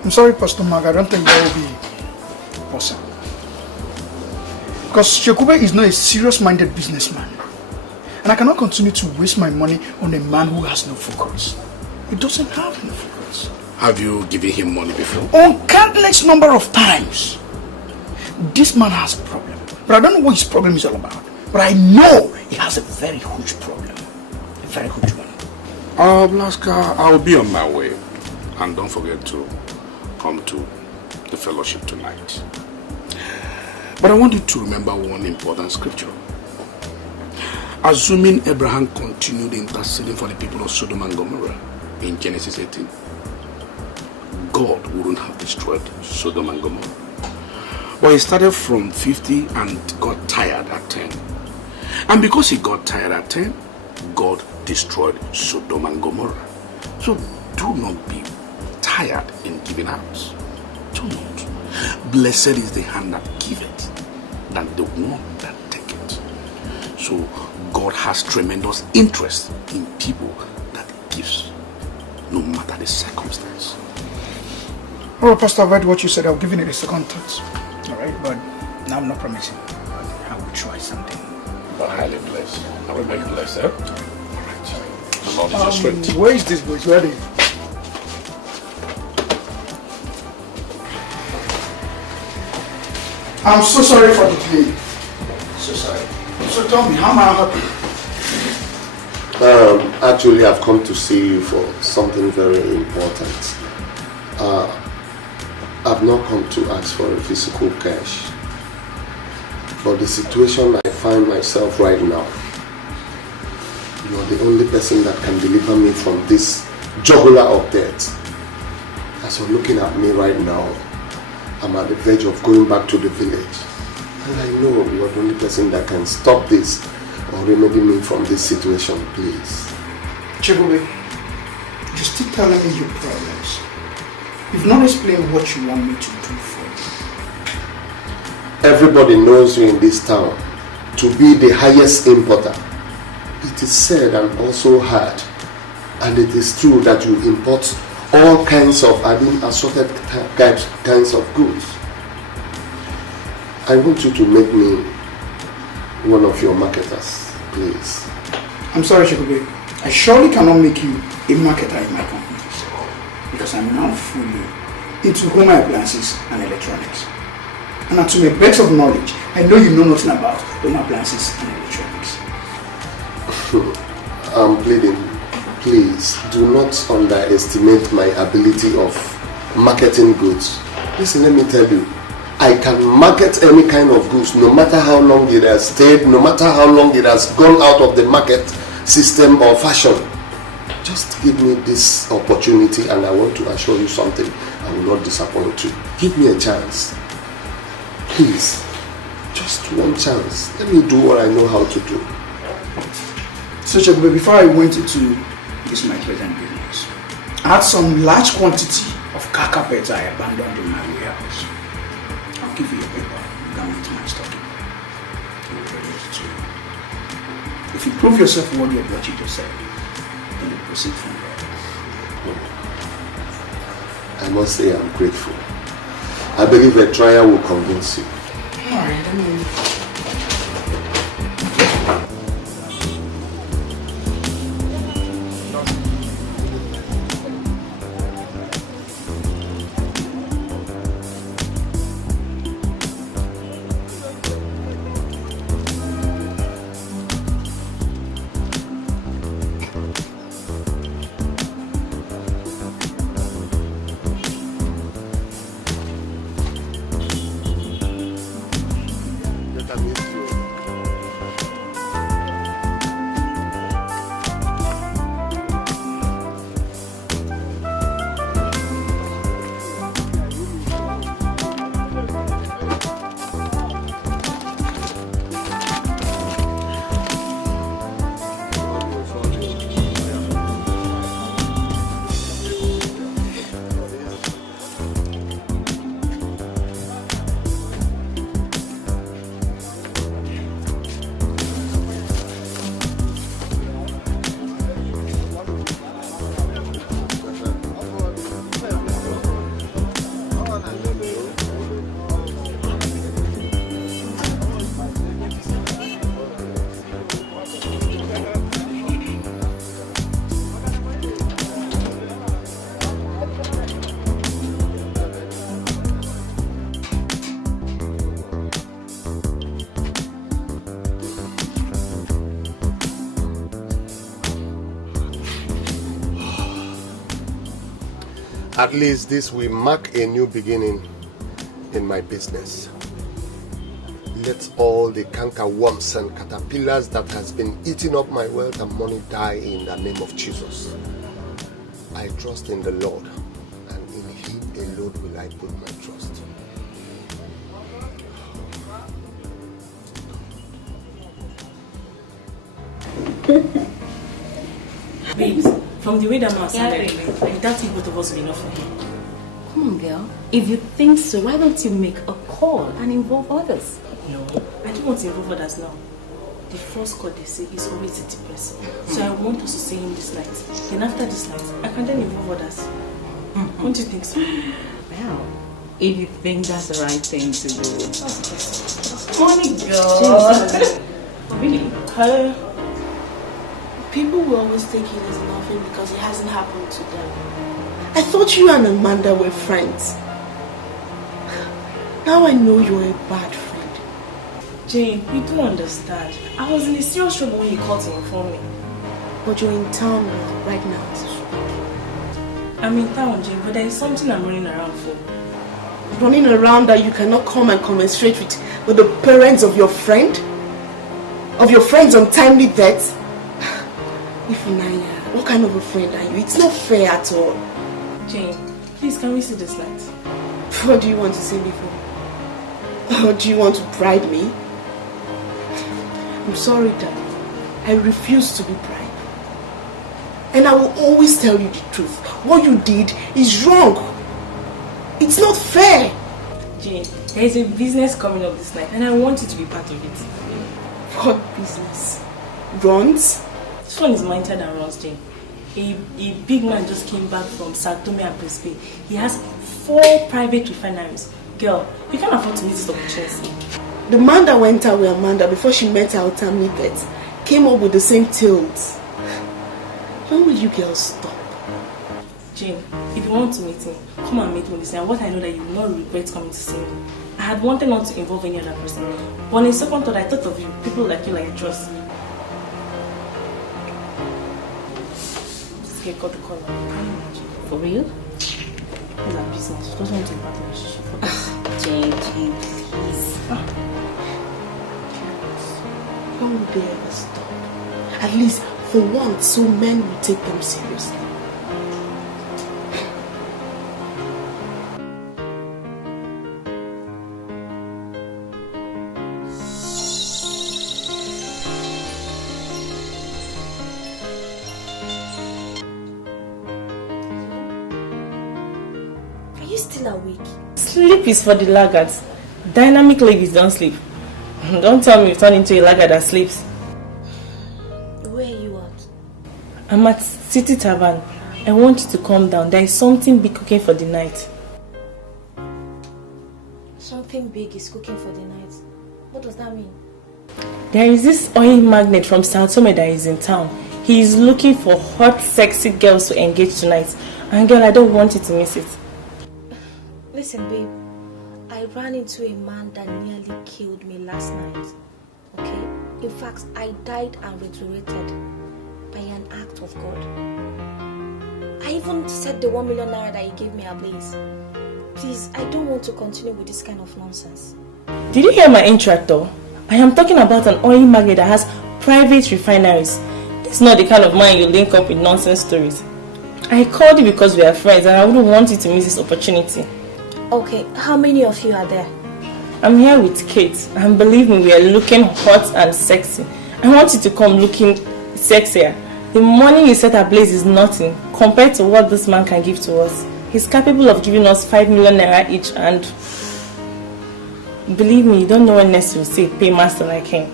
I'm sorry, Pastor Mark, I don't think that will be possible. Because Shekube is not a serious-minded businessman. And I cannot continue to waste my money on a man who has no focus. He doesn't have any focus. Have you given him money before? On countless number of times. This man has a problem. But I don't know what his problem is all about. But I know he has a very huge problem. A very huge one. Blaska, I'll be on my way. And don't forget to come to the fellowship tonight. But I want you to remember one important scripture. Assuming Abraham continued interceding for the people of Sodom and Gomorrah in Genesis 18, God wouldn't have destroyed Sodom and Gomorrah. But he started from 50 and got tired at 10. And because he got tired at 10, God destroyed Sodom and Gomorrah. So do not be tired in giving out. Do not. Blessed is the hand that giveth, than the one that taketh. So God has tremendous interest in people that gives, no matter the circumstance. All right, Pastor, I've heard what you said. I'll give it a second thought. All right, but now I'm not promising. I will try something. But highly blessed. I will make you blessed, eh? All right. The Lord is your strength. Where is this boy? Where are they? I'm so sorry for the delay. So sorry. So tell me, how am I happy? Actually, I've come to see you for something very important. I've not come to ask for a physical cash. For the situation I find myself right now, you're the only person that can deliver me from this jugular of death. As you're looking at me right now, I'm at the verge of going back to the village. And I know you're the only person that can stop this or remedy me from this situation, please. Chegube, you're still telling me your problems. You've not explained what you want me to do for you. Everybody knows you in this town to be the highest importer. It is said and also heard, and it is true that you import all kinds of assorted kinds of goods. I want you to make me one of your marketers, please. I'm sorry, Chegube. I surely cannot make you a marketer in my company because I'm now fully into home appliances and electronics. And to my best of knowledge, I know you know nothing about home appliances and electronics. I'm pleading, please do not underestimate my ability of marketing goods. Listen, let me tell you, I can market any kind of goods, no matter how long it has stayed, no matter how long it has gone out of the market system or fashion. Just give me this opportunity and I want to assure you something. I will not disappoint you. Give me a chance. Please. Just one chance. Let me do what I know how to do. So, Chekube, before I went into this my present business, I had some large quantity of carpet I abandoned in my warehouse. I'll give you a paper. You can meet my stocking. If you prove yourself worthy of what you just said, then you proceed from there. I must say I'm grateful. I believe a trial will convince you. Alright, let me... At least this will mark a new beginning in my business. Let all the cankerworms and caterpillars that has been eating up my wealth and money die in the name of Jesus. I trust in the Lord, and in Him alone will I put my trust. Babes, from the way that man sounded, I doubt if both of us will be enough for him. Come on, girl. If you think so, why don't you make a call and involve others? No, I don't want to involve others now. The first call they say is always a person. So I want us to see him this night. Then after this night, I can then involve others. Don't you think so? Well, if you think that's the right thing to do. Honey girl. Really? People will always take it as nothing because it hasn't happened to them. I thought you and Amanda were friends. Now I know you're a bad friend. Jane, you don't understand. I was in a serious trouble when you called to inform me. But you're in town right now. I'm in town, Jane, but there is something I'm running around for. Running around that you cannot come and commensurate with the parents of your friend? Of your friend's untimely death? Ifunanya, what kind of a friend are you? It's not fair at all. Jane, please, can we see this night? What do you want to see me for? Or do you want to bribe me? I'm sorry, darling. I refuse to be bribed. And I will always tell you the truth. What you did is wrong. It's not fair. Jane, there is a business coming up this night and I want you to be part of it. What business? Runs? This one is mightier than runs, Jane. A big man just came back from Sao Tome and Principe. He has 4 private refineries. Girl, you can't afford to miss this opportunity. The man that went out with Amanda before she met her untimely death came up with the same tales. When will you girls stop? Jane, if you want to meet me, come and meet me this night. What I know that you will not regret coming to see me. I had wanted not to involve any other person. But in second thought, I thought of you. People like you, like I trust. This girl got the call. For real? It's a business. She doesn't want to impact the relationship. Jane, please. When will they ever stop? At least for once, so men will take them seriously. Sleep is for the laggards. Dynamic ladies don't sleep. Don't tell me you've turned into a laggard that sleeps. Where are you at? I'm at City Tavern. I want you to calm down. There is something big cooking for the night. Something big is cooking for the night. What does that mean? There is this oil magnate from Sao Tome that is in town. He is looking for hot, sexy girls to engage tonight. And girl, I don't want you to miss it. Listen, babe. I ran into a man that nearly killed me last night. Okay? In fact, I died and resurrected by an act of God. I even set the 1 million naira that he gave me ablaze. Please, I don't want to continue with this kind of nonsense. Did you hear my intro though? I am talking about an oil magnate that has private refineries. This is not the kind of man you link up with nonsense stories. I called you because we are friends and I wouldn't want you to miss this opportunity. Okay, how many of you are there? I'm here with Kate, and believe me, we are looking hot and sexy. I want you to come looking sexier. The money you set ablaze is nothing compared to what this man can give to us. He's capable of giving us 5 million naira each, and believe me, you don't know when next you'll see a paymaster like him.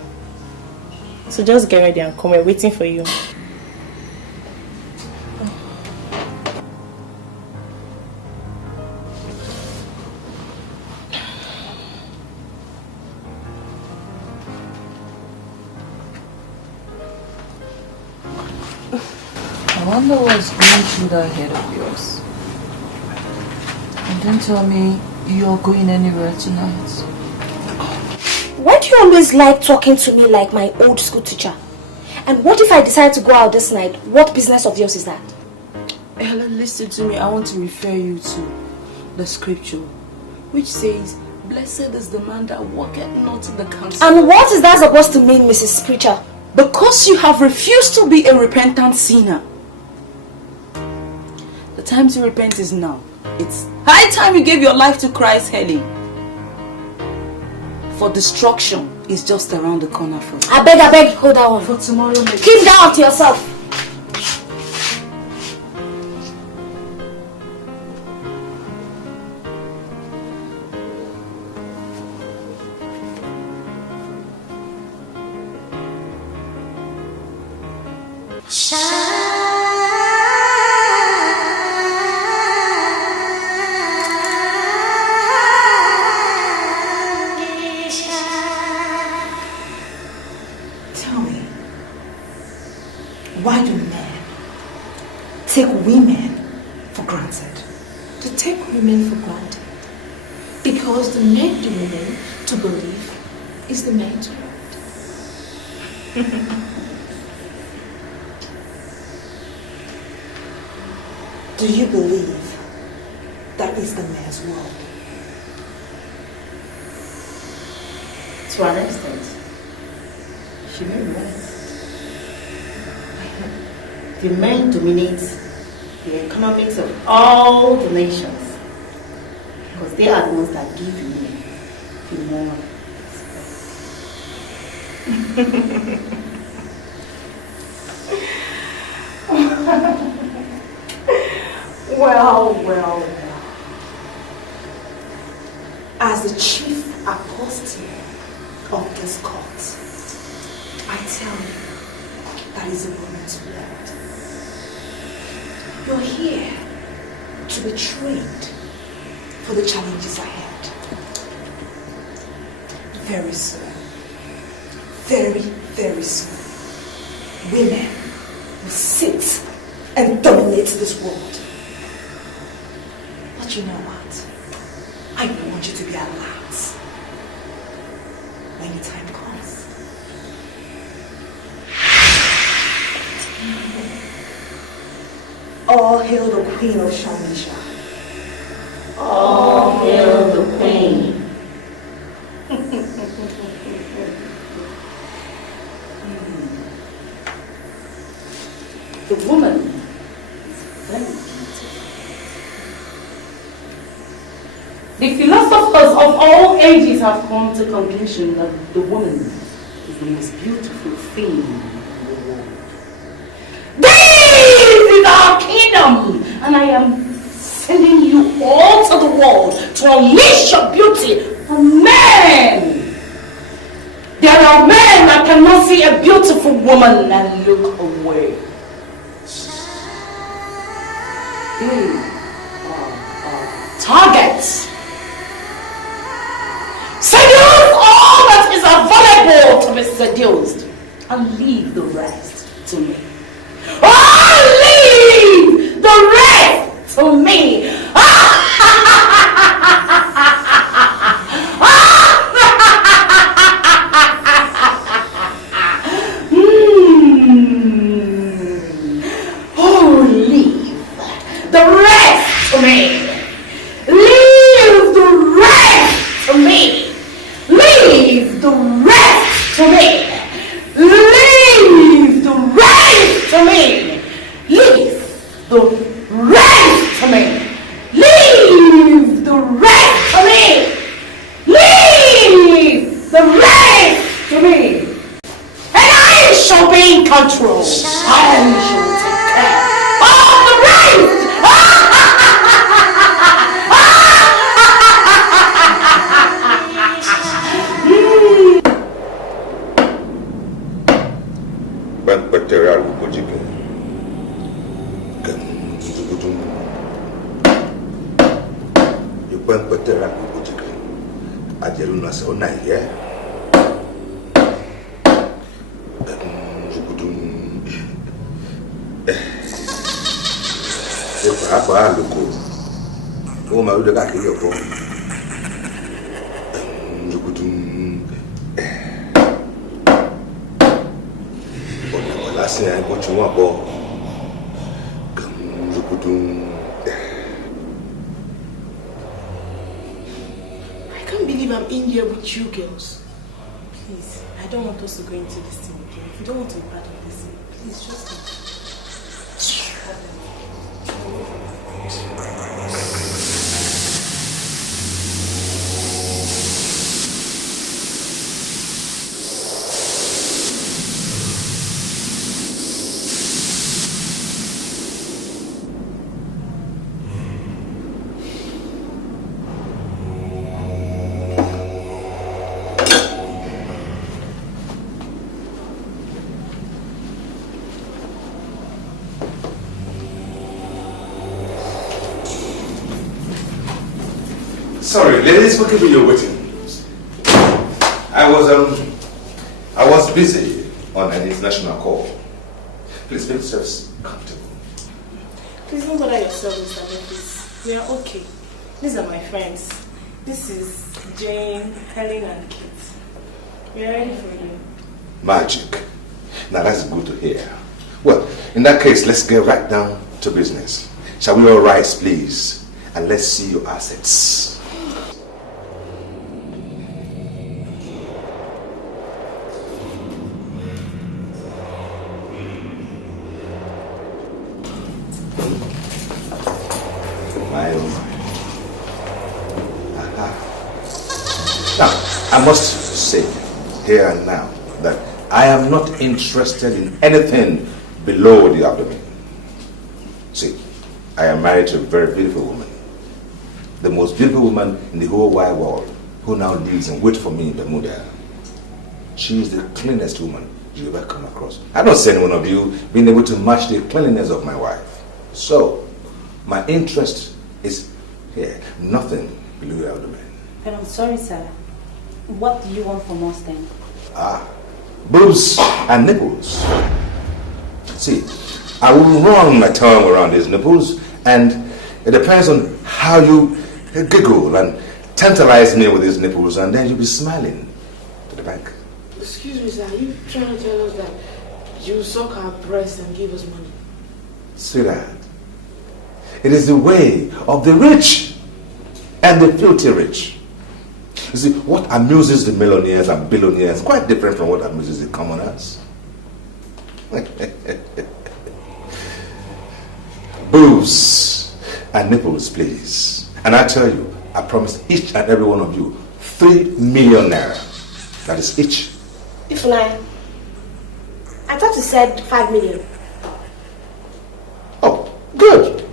So just get ready and come, we're waiting for you. I wonder what's going through that head of yours. And don't tell me you're going anywhere tonight. Why do you always like talking to me like my old school teacher? And what if I decide to go out this night? What business of yours is that? Helen, listen to me. I want to refer you to the scripture, which says, "Blessed is the man that walketh not in the counsel." And what is that supposed to mean, Mrs. Preacher? Because you have refused to be a repentant sinner. The time to repent is now. It's high time you gave your life to Christ, Helen. For destruction is just around the corner for you. I beg, hold that one. For tomorrow, maybe. Keep that to yourself. Why do men take women for granted? To take women for granted. Because the men the women to believe is the man to want. Do you believe that is the man's world? To an extent, she may be right. The men dominate the economics of all the nations because they are the ones that give women the more. Well. As the chief apostle of this cult, I tell you, that is a woman's world. You're here to be trained for the challenges ahead. Very soon, very soon, women will sit and dominate this world. But you know what? I don't want you to be alert when the time comes. All hail the Queen of Shamisha. All hail the Queen. The woman is very beautiful. The philosophers of all ages have come to the conclusion that the woman is the most beautiful thing in the world. This is our kingdom, and I am sending you all to the world to unleash your beauty on men. There are men that cannot see a beautiful woman and look away. They are targets. Seduce all that is available to be seduced and leave the rest to me. Oh, leave the rest to me. Oh, leave the rest to me. Leave the rest to me. Leave the rest to me. Leave the rest to me. Leave the rest to me. Leave the rest to me. Leave the rest to me. And I shall be in control. I shall take care of the rest. I can't believe I'm in here with you girls. Please, I don't want us to go into this thing again. If you don't want to be part of this thing, please just leave. Sorry, ladies, for keeping you waiting. I was busy on an international call. Please make yourselves comfortable. Please don't bother yourself, Mr. Memphis. We are okay. These are my friends. This is Jane, Helen, and Kate. We are ready for you. Magic. Now that's good to hear. Well, in that case, let's get right down to business. Shall we all rise, please? And let's see your assets. Now, I must say here and now that I am not interested in anything below the abdomen. See, I am married to a very beautiful woman. The most beautiful woman in the whole wide world, who now lives and waits for me in Bermuda. She is the cleanest woman you ever come across. I don't see any one of you being able to match the cleanliness of my wife. So, my interest is here, nothing below the abdomen. But I'm sorry, sir. What do you want from us then? Boobs and nipples. See, I will run my tongue around these nipples, and it depends on how you giggle and tantalize me with these nipples, and then you'll be smiling to the bank. Excuse me, sir. Are you trying to tell us that you suck our breasts and give us money? Sweetheart, it is the way of the rich and the filthy rich. You see, what amuses the millionaires and billionaires is quite different from what amuses the commoners. boobs and nipples, please. And I tell you, I promise each and every one of you 3 million naira. That is each. If I thought you said 5 million. Oh, good.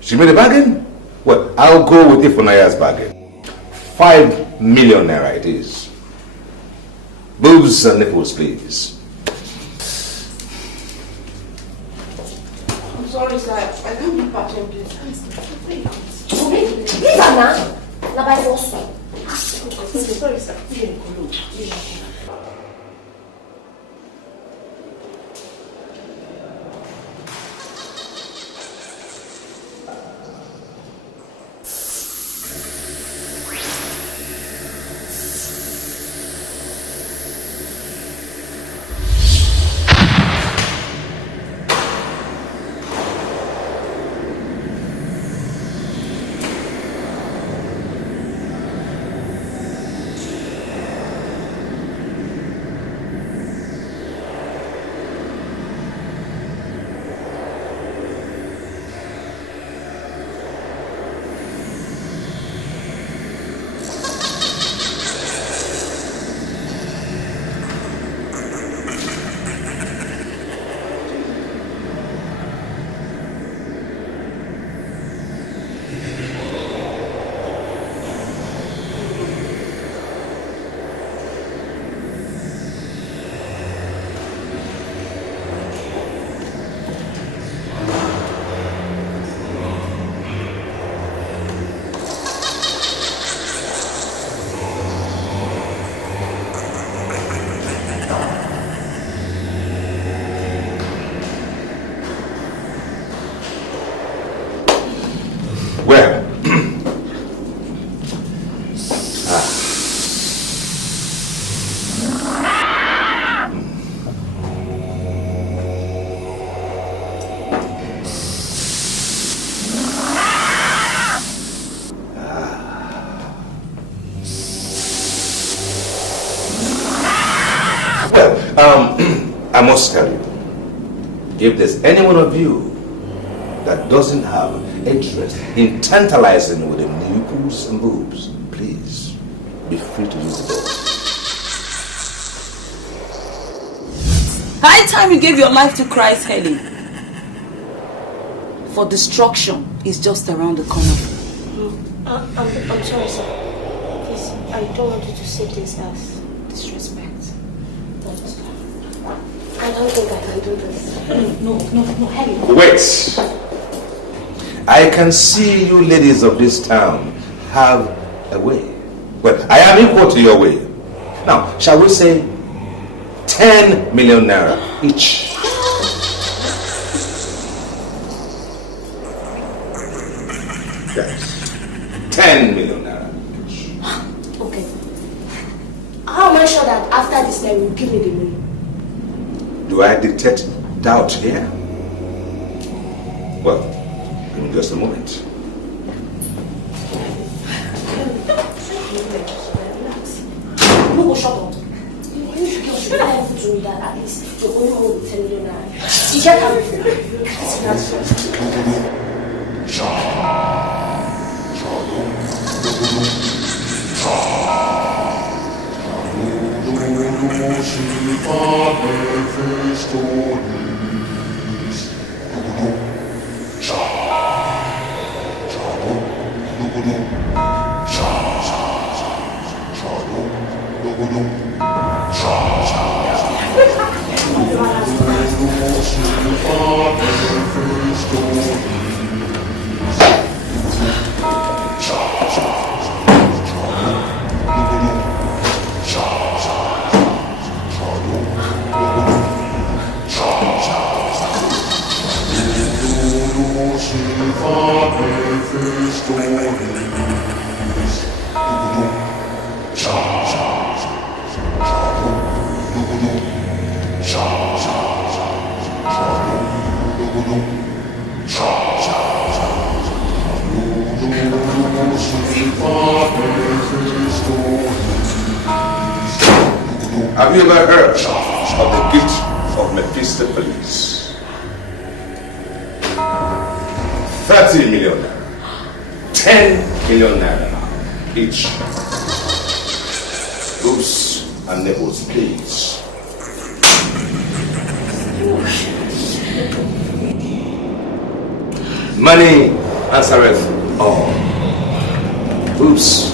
She made a bargain? Well, I'll go with Ifunaya's bargain. 5 million naira it is. Boobs and nipples, please. I'm sorry, sir. I can't be patient, please. Leave her now. Now by force. Sorry, sir. I must tell you, if there's any one of you that doesn't have interest in tantalizing with them nipples and boobs, please be free to use the door. High time you gave your life to Christ, Helen. For destruction is just around the corner. I'm sorry, sir. Please, I don't want you to see this as disrespect. I don't think I can do this. No, Helen. Wait! I can see you ladies of this town have a way. Well, I am equal to your way. Now, shall we say 10 million naira each? Yes. 10 million naira each. Okay. How am I sure that after this night you will give me the money? Do I detect doubt here? Well, in just a moment. No, shut up. You should be able to me that at least you're only home with 10 million naira. You can't have Have you ever heard of the gift of Mephistopheles? 30 million naira. 10 million naira each. Boobs and nipples, please. Money answereth all. Boobs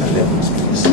and nipples, please.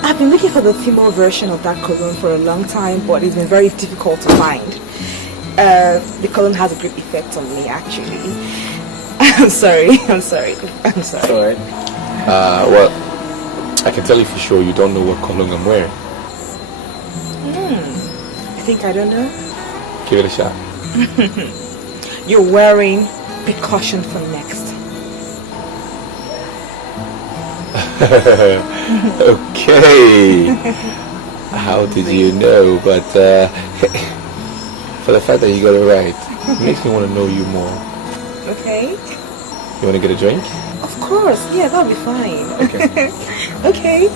I've been looking for the female version of that cologne for a long time, but it's been very difficult to find. The cologne has a great effect on me, actually. I'm sorry. Alright. Well, I can tell you for sure you don't know what cologne I'm wearing. I think I don't know. Give it a shot. You're wearing percussion for next. Okay. How did you know? But for the fact that you got it right, it makes me want to know you more. Okay. You want to get a drink? Of course. Yeah, that'll be fine. Okay. Okay.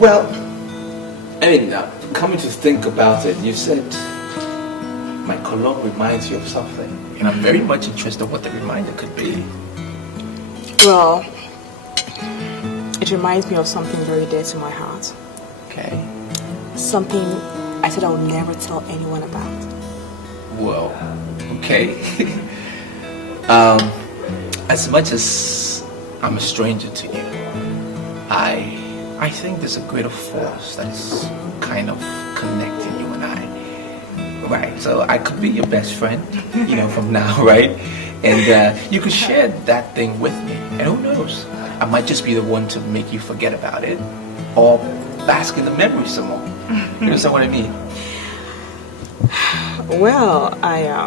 Well, I mean, coming to think about it, you said my cologne reminds you of something, and I'm very much interested in what the reminder could be. Well, it reminds me of something very dear to my heart. Okay. Something I said I would never tell anyone about. Well, okay. As much as I'm a stranger to you, I think there's a greater force that's kind of connecting you and I. Right, so I could be your best friend, from now, right? And you could share that thing with me. And who knows? I might just be the one to make you forget about it or bask in the memory some more. You understand what I mean? Well, I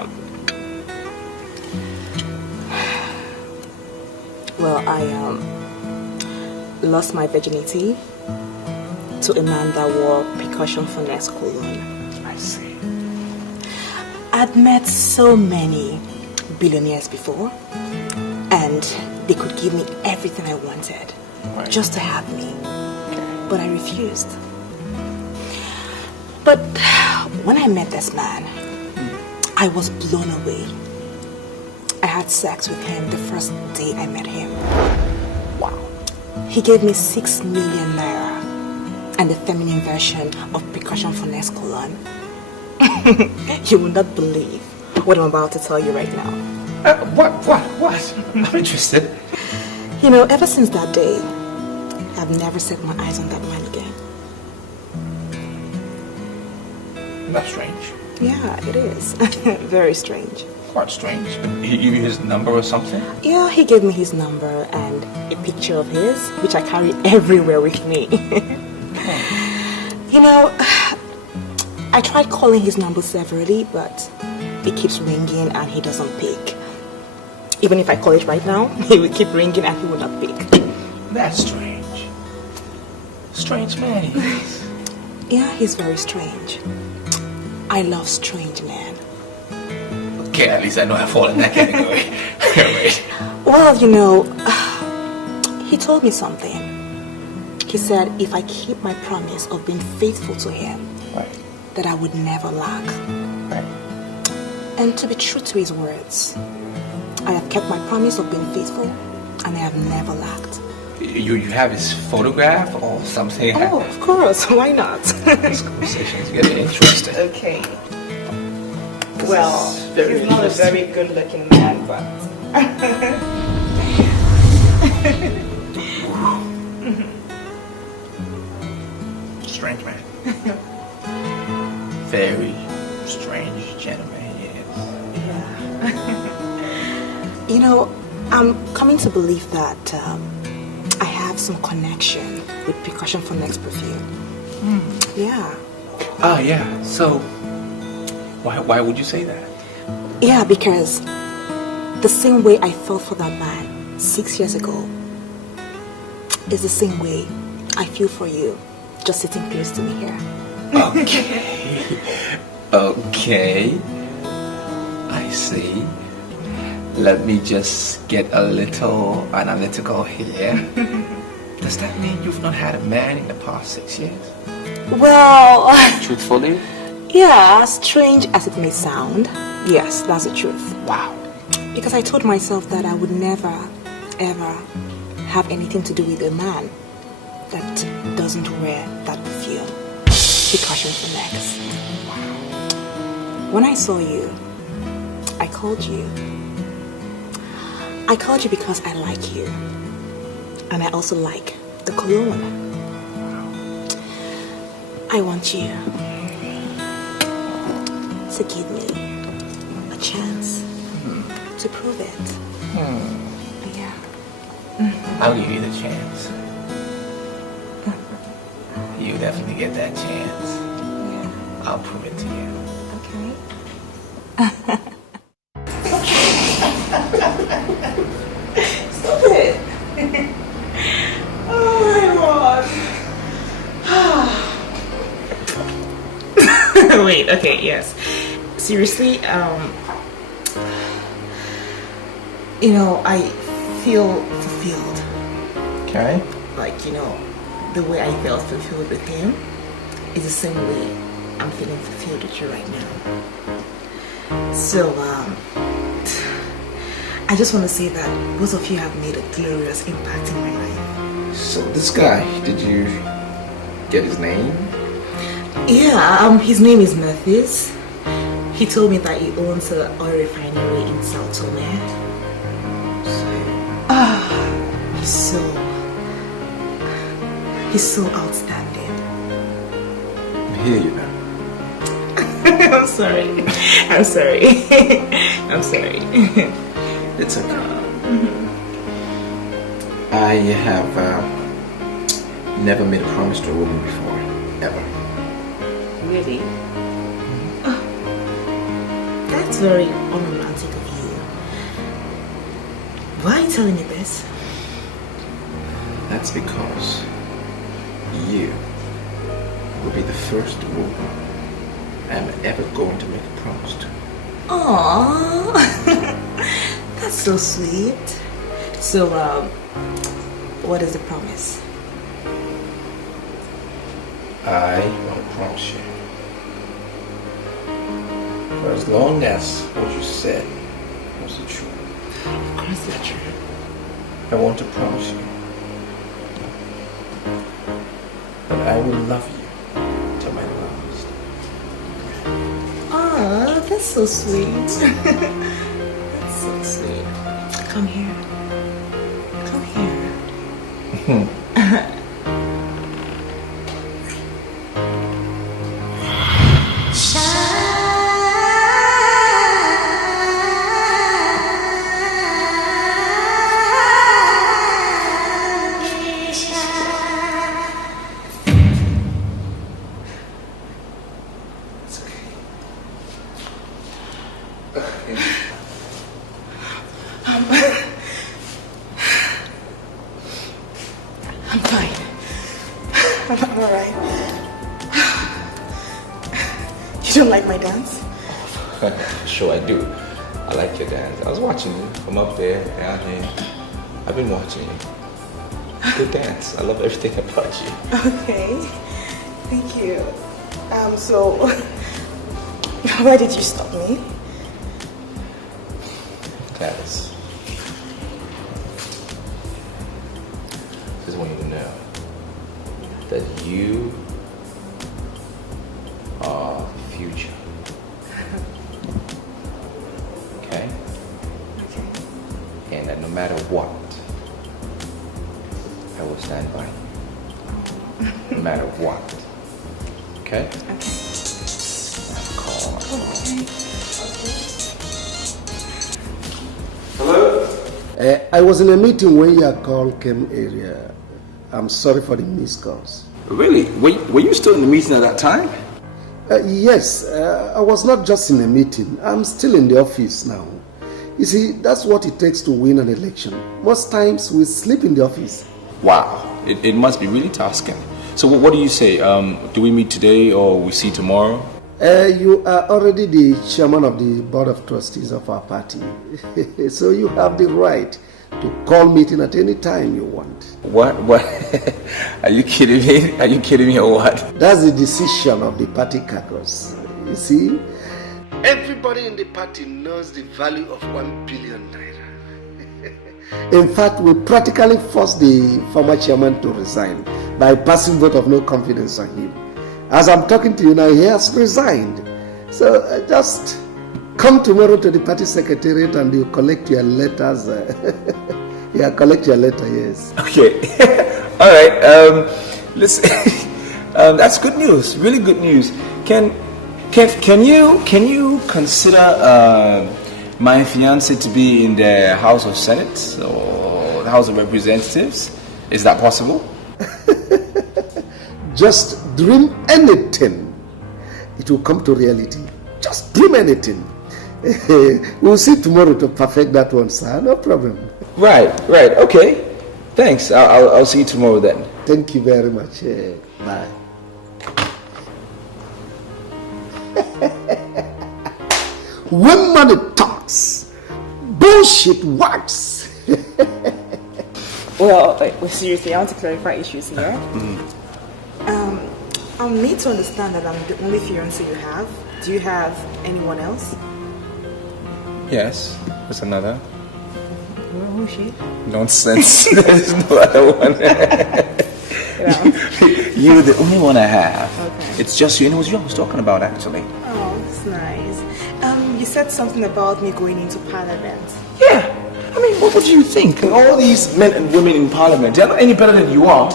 lost my virginity to a man that wore percussion for next cologne. I see. I'd met so many billionaires before, and they could give me everything I wanted, just to have me. But I refused. But when I met this man, I was blown away. I had sex with him the first day I met him. Wow. He gave me 6 million naira and the feminine version of percussion for next cologne. You will not believe what I'm about to tell you right now. What? I'm interested. Ever since that day, I've never set my eyes on that man again. That's strange. Yeah, it is. Very strange. Quite strange. But he gave you his number or something? Yeah, he gave me his number and a picture of his, which I carry everywhere with me. I tried calling his number severally, but it keeps ringing and he doesn't pick. Even if I call it right now, he will keep ringing and he will not pick. That's strange. Strange man he is. Yeah, he's very strange. I love strange men. Okay, at least I know I fall in that category. Right. Well, you know, he told me something. He said if I keep my promise of being faithful to him, that I would never lack. And to be true to his words, I have kept my promise of being faithful and I have never lacked. You have his photograph or something? Oh, of course. Why not? This conversation is getting interesting. Okay. Well, he's not a very good-looking man, but... Strange man. Very strange gentleman he is. Yeah. You know, I'm coming to believe that I have some connection with Percussion for Next Perfume. Yeah. Oh, yeah. So, why would you say that? Yeah, because the same way I felt for that man 6 years ago is the same way I feel for you just sitting close to me here. Okay. Okay. I see. Let me just get a little analytical here. Does that mean you've not had a man in the past 6 years? Well... Truthfully? Yeah, strange as it may sound, yes, that's the truth. Wow. Because I told myself that I would never, ever have anything to do with a man that doesn't wear that perfume. Percussion for Next. When I saw you, I called you. I called you because I like you. And I also like the cologne. I want you to give me a chance to prove it. Yeah. I'll give you the chance. You definitely get that chance. Yeah. I'll prove it to you. Okay. Stop it. Oh my God. Wait, okay, yes. Seriously, you know, I feel fulfilled. Okay. Like, you know, the way I felt fulfilled with him is the same way I'm feeling fulfilled with you right now. So, I just want to say that both of you have made a glorious impact in my life. So this guy, did you get his name? Yeah, his name is Memphis. He told me that he owns an oil refinery in South Tome. He's so outstanding. I hear you now. I'm sorry. I'm sorry. I'm sorry. It's okay. I have never made a promise to a woman before, ever. Really? Oh, that's very unromantic of you. Why are you telling me this? That's because you will be the first woman I'm ever going to make a promise to. Aww, that's so sweet. So, what is the promise? I want to promise you, for as long as what you said was the truth. Of course it's true. I want to promise you that I will love you till my last. Aww, that's so sweet. That's so sweet. Come here. Come here. I'm alright. You don't like my dance? Sure I do. I like your dance. I was watching you from up there, down here. I've been watching you. Good dance. I love everything about you. Okay. Thank you. So, why did you stop me? Gladys. Just want you to know that you are the future. Okay? And that no matter what, I will stand by you. No matter what. Okay? Okay. Hello? I was in a meeting when your call came earlier. I'm sorry for the missed calls. Really? Were you still in the meeting at that time? Yes, I was not just in a meeting. I'm still in the office now. You see, that's what it takes to win an election. Most times we sleep in the office. Wow. It must be really tasking. So what do you say? Do we meet today or we see tomorrow? You are already the chairman of the board of trustees of our party. So you have the right to call meeting at any time you want. What? Are you kidding me? Are you kidding me or what? That's the decision of the party caucus. You see, everybody in the party knows the value of 1 billion naira. In fact, we practically forced the former chairman to resign by passing vote of no confidence on him. As I'm talking to you now, he has resigned. So just come tomorrow to the party secretariat and you collect your letters. Yeah, collect your letter, yes. Okay. All right. Listen, that's good news. Really good news. Can you consider my fiance to be in the House of Senate or the House of Representatives? Is that possible? Just dream anything. It will come to reality. Just dream anything. We'll see tomorrow to perfect that one, sir. No problem. Right. Okay. Thanks. I'll see you tomorrow then. Thank you very much. Bye. When money talks, bullshit works. Well, seriously, I want to clarify issues here. I'm made to understand that I'm the only fiancé you have. Do you have anyone else? Yes. There's another. Well, who's she? Nonsense. There's no other one. You're the only one I have. Okay. It's just you, and it was you I was talking about actually. Oh, that's nice. You said something about me going into parliament. Yeah. I mean, what do you think? All these men and women in parliament, they're not any better than you are.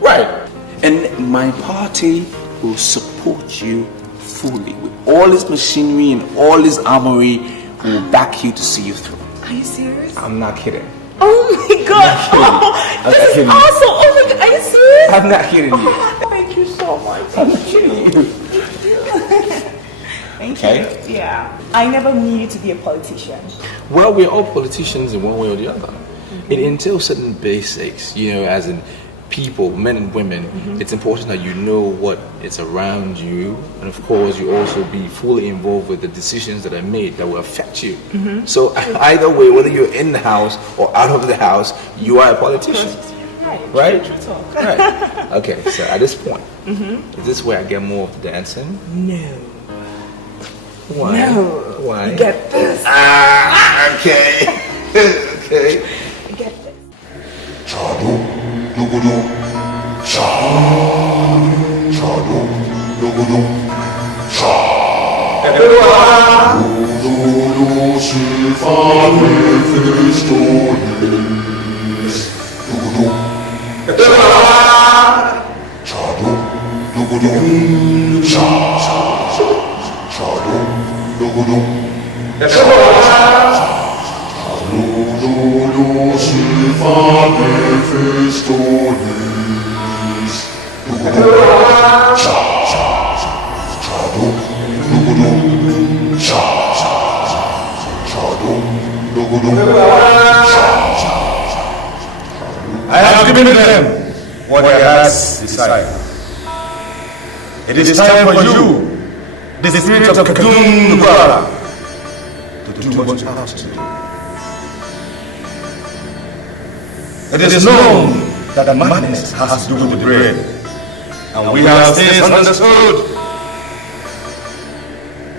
Right. And my party will support you fully with all this machinery and all this armory. Will back you to see you through. Are you serious? I'm not kidding. Oh my god! This is awesome! Oh my god, are you serious? I'm not kidding you. Thank you so much. I'm not kidding you. Thank Okay. you. Yeah. I never knew you to be a politician. Well, we're all politicians in one way or the other. It entails certain basics, as in people, men and women. It's important that you know what is around you, and of course you also be fully involved with the decisions that are made that will affect you. So either way, whether you're in the house or out of the house, you are a politician. Right? Right. Okay, so at this point, is this where I get more of the dancing? No. Why? No. Why? You get this. Okay. Okay. You get this. I have given them what their hearts desire. It is time for you, the spirit of Kadum Gwara, to do what you have to do. It is known that the madness has to do with the brain, and we have since understood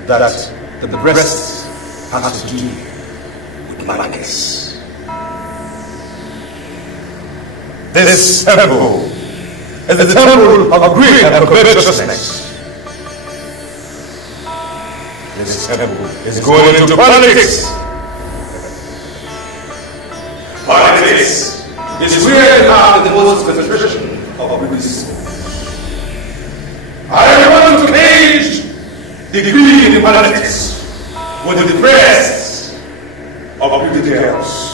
that the breast has to do with madness. This temple is the temple of greed and covetousness. This temple is going into politics. Politics is where you have the most concentration of resources. I want to cage the greed in politics with the breasts of beauty girls.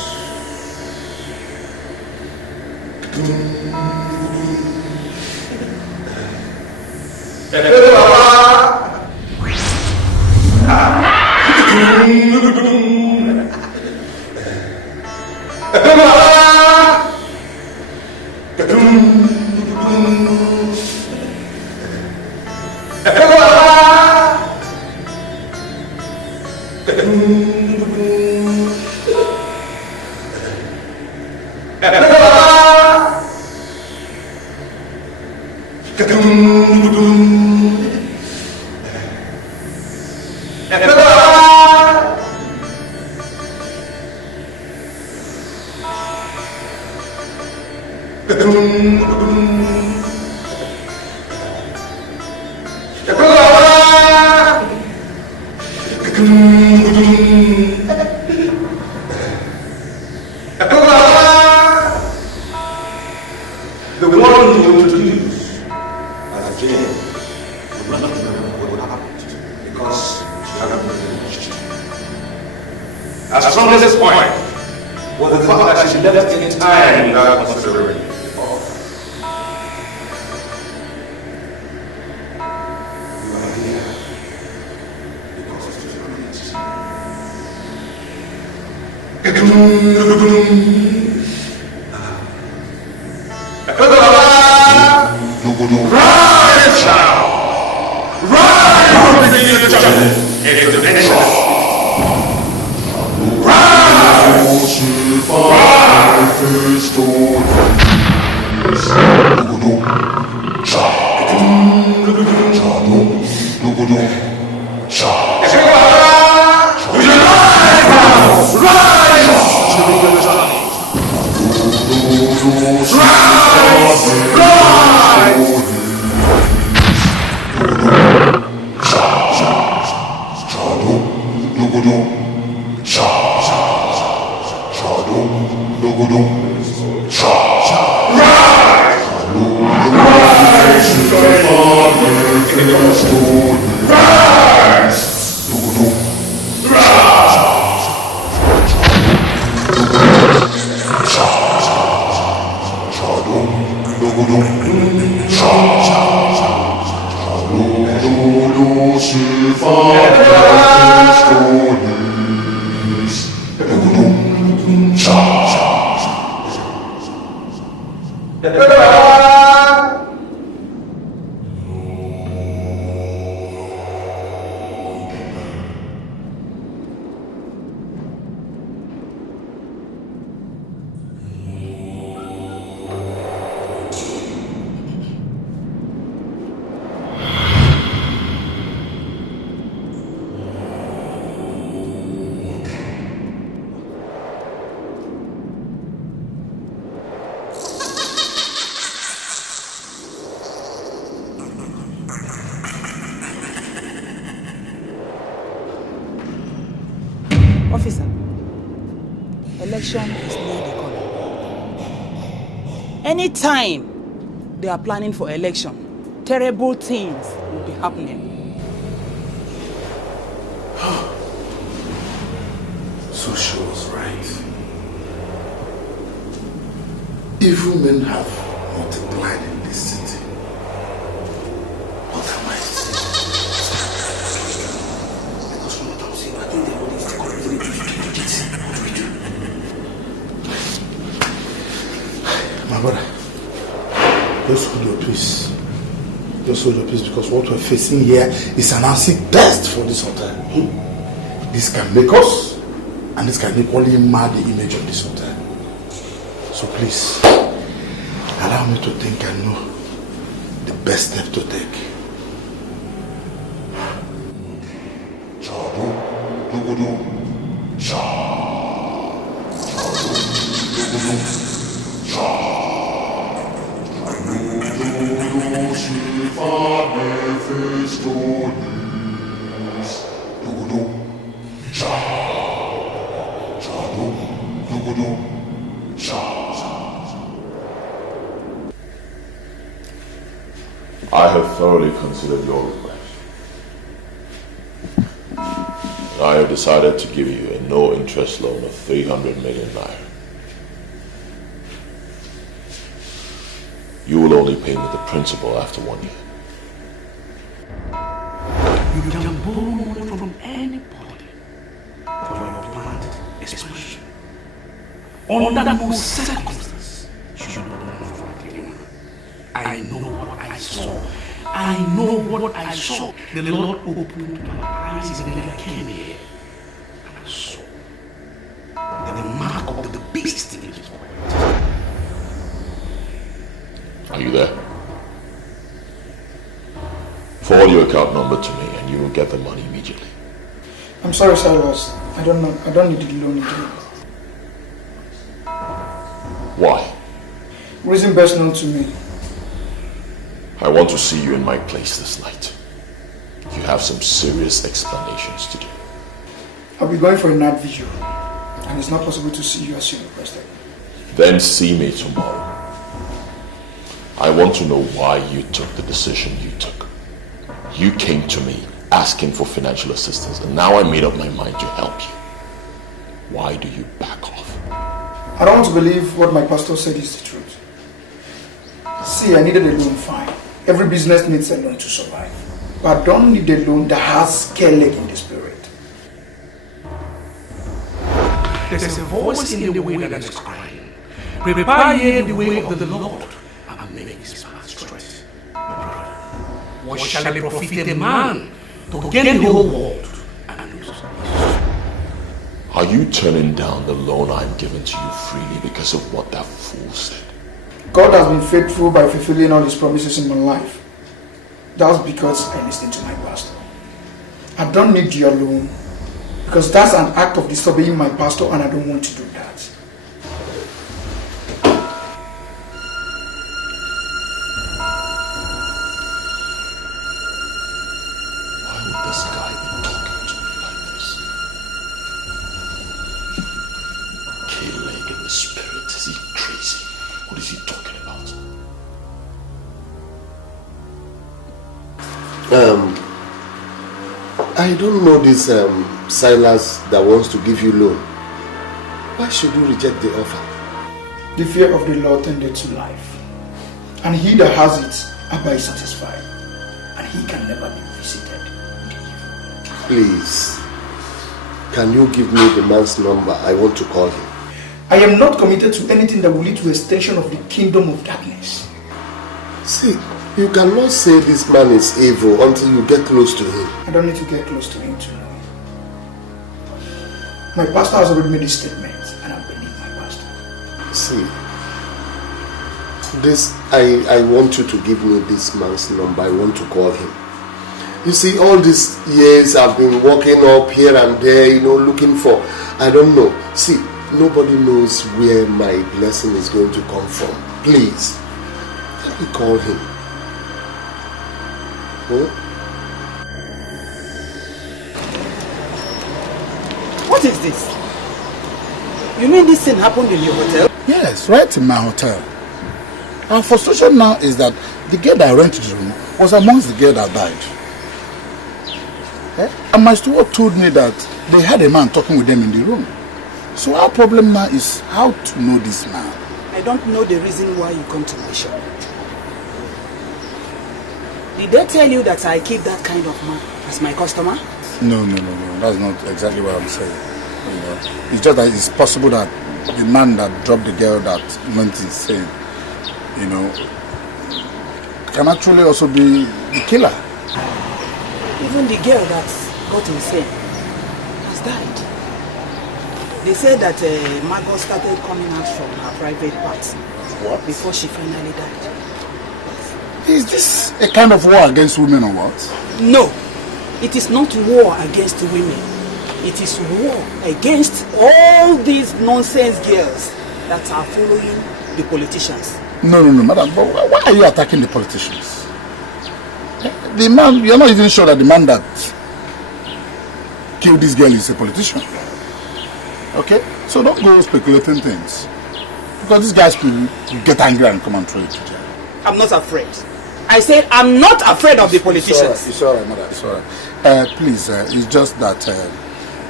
The one you introduce as Jane will not remember what happened because she hadn't been reached. As from this point was the fact that she left in time without considering. You are here because of your rise now! Rise from the jungle into the next one! Rise! Officer, election is near the corner. Anytime they are planning for election, terrible things will be happening. So she was right. Evil men have multiplied in this city. What am I saying? Because from what I'm saying, I think they want to do this. What do we do? My brother, Just hold your peace. Just hold your peace, because what we're facing here is an acid test for this hotel. This can make us, and this can equally mar the image of this hotel. So please, allow me to think and know the best step to take. I have thoroughly considered your request. And I have decided to give you a no-interest loan of 300 million naira. You will only pay me the principal after 1 year. You can borrow money from anybody for your planned expansion. Under no circumstance should you loan from anyone. I know what I saw. I know what I saw. The Lord opened my eyes and I came here. And I saw that the mark of the beast in his point. Are you there? Forward your account number to me and you will get the money immediately. I'm sorry, Silas. I don't need the loan again. Why? Reason best known to me. I want to see you in my place this night. You have some serious explanations to do. I'll be going for a night vigil, and it's not possible to see you as you requested. Then see me tomorrow. I want to know why you took the decision you took. You came to me asking for financial assistance, and now I made up my mind to help you. Why do you back off? I don't want to believe what my pastor said is the truth. See, I needed a loan, fine. Every business needs a loan to survive. But I don't need a loan that has scale leg in the spirit. There's a voice in the way that is crying. Prepare ye the way of the Lord and make his path straight. What shall it profit a man to gain the whole world and lose his soul? Are you turning down the loan I'm giving to you freely because of what that fool said? God has been faithful by fulfilling all his promises in my life. That's because I listened to my pastor. I don't need your loan because that's an act of disobeying my pastor and I don't want to do that. Why would this guy be talking to me like this? K-leg in the spirit, is he crazy? What is he talking about? I don't know this Silas that wants to give you loan. Why should you reject the offer? The fear of the Lord tended to life. And he that has it abides satisfied. And he can never be visited with evil. Please, can you give me the man's number? I want to call him. I am not committed to anything that will lead to extension of the kingdom of darkness. See, you cannot say this man is evil until you get close to him. I don't need to get close to him to know him. My pastor has already made his statement and I believe my pastor. See, this, I want you to give me this man's number. I want to call him. You see, all these years I've been walking up here and there, looking for, I don't know. See, nobody knows where my blessing is going to come from. Please, let me call him. Huh? What is this? You mean this thing happened in your hotel? Yes, right in my hotel. Our frustration now is that the girl that rented the room was amongst the girl that died. And my steward told me that they had a man talking with them in the room. So our problem now is how to know this man. I don't know the reason why you come to my shop. Did they tell you that I keep that kind of man as my customer? No. That's not exactly what I'm saying. It's just that it's possible that the man that dropped the girl that went insane, can actually also be the killer. Even the girl that got insane has died. They said that Margot started coming out from her private parts. What? Before she finally died. Is this a kind of war against women or what? No, it is not war against women. It is war against all these nonsense girls that are following the politicians. No, madam, but why are you attacking the politicians? The man, you're not even sure that the man that killed this girl is a politician. Okay? So don't go speculating things. Because these guys could get angry and come and throw it to jail. I'm not afraid. I said I'm not afraid of the politicians. It's alright, madam. It's alright. Please, it's just that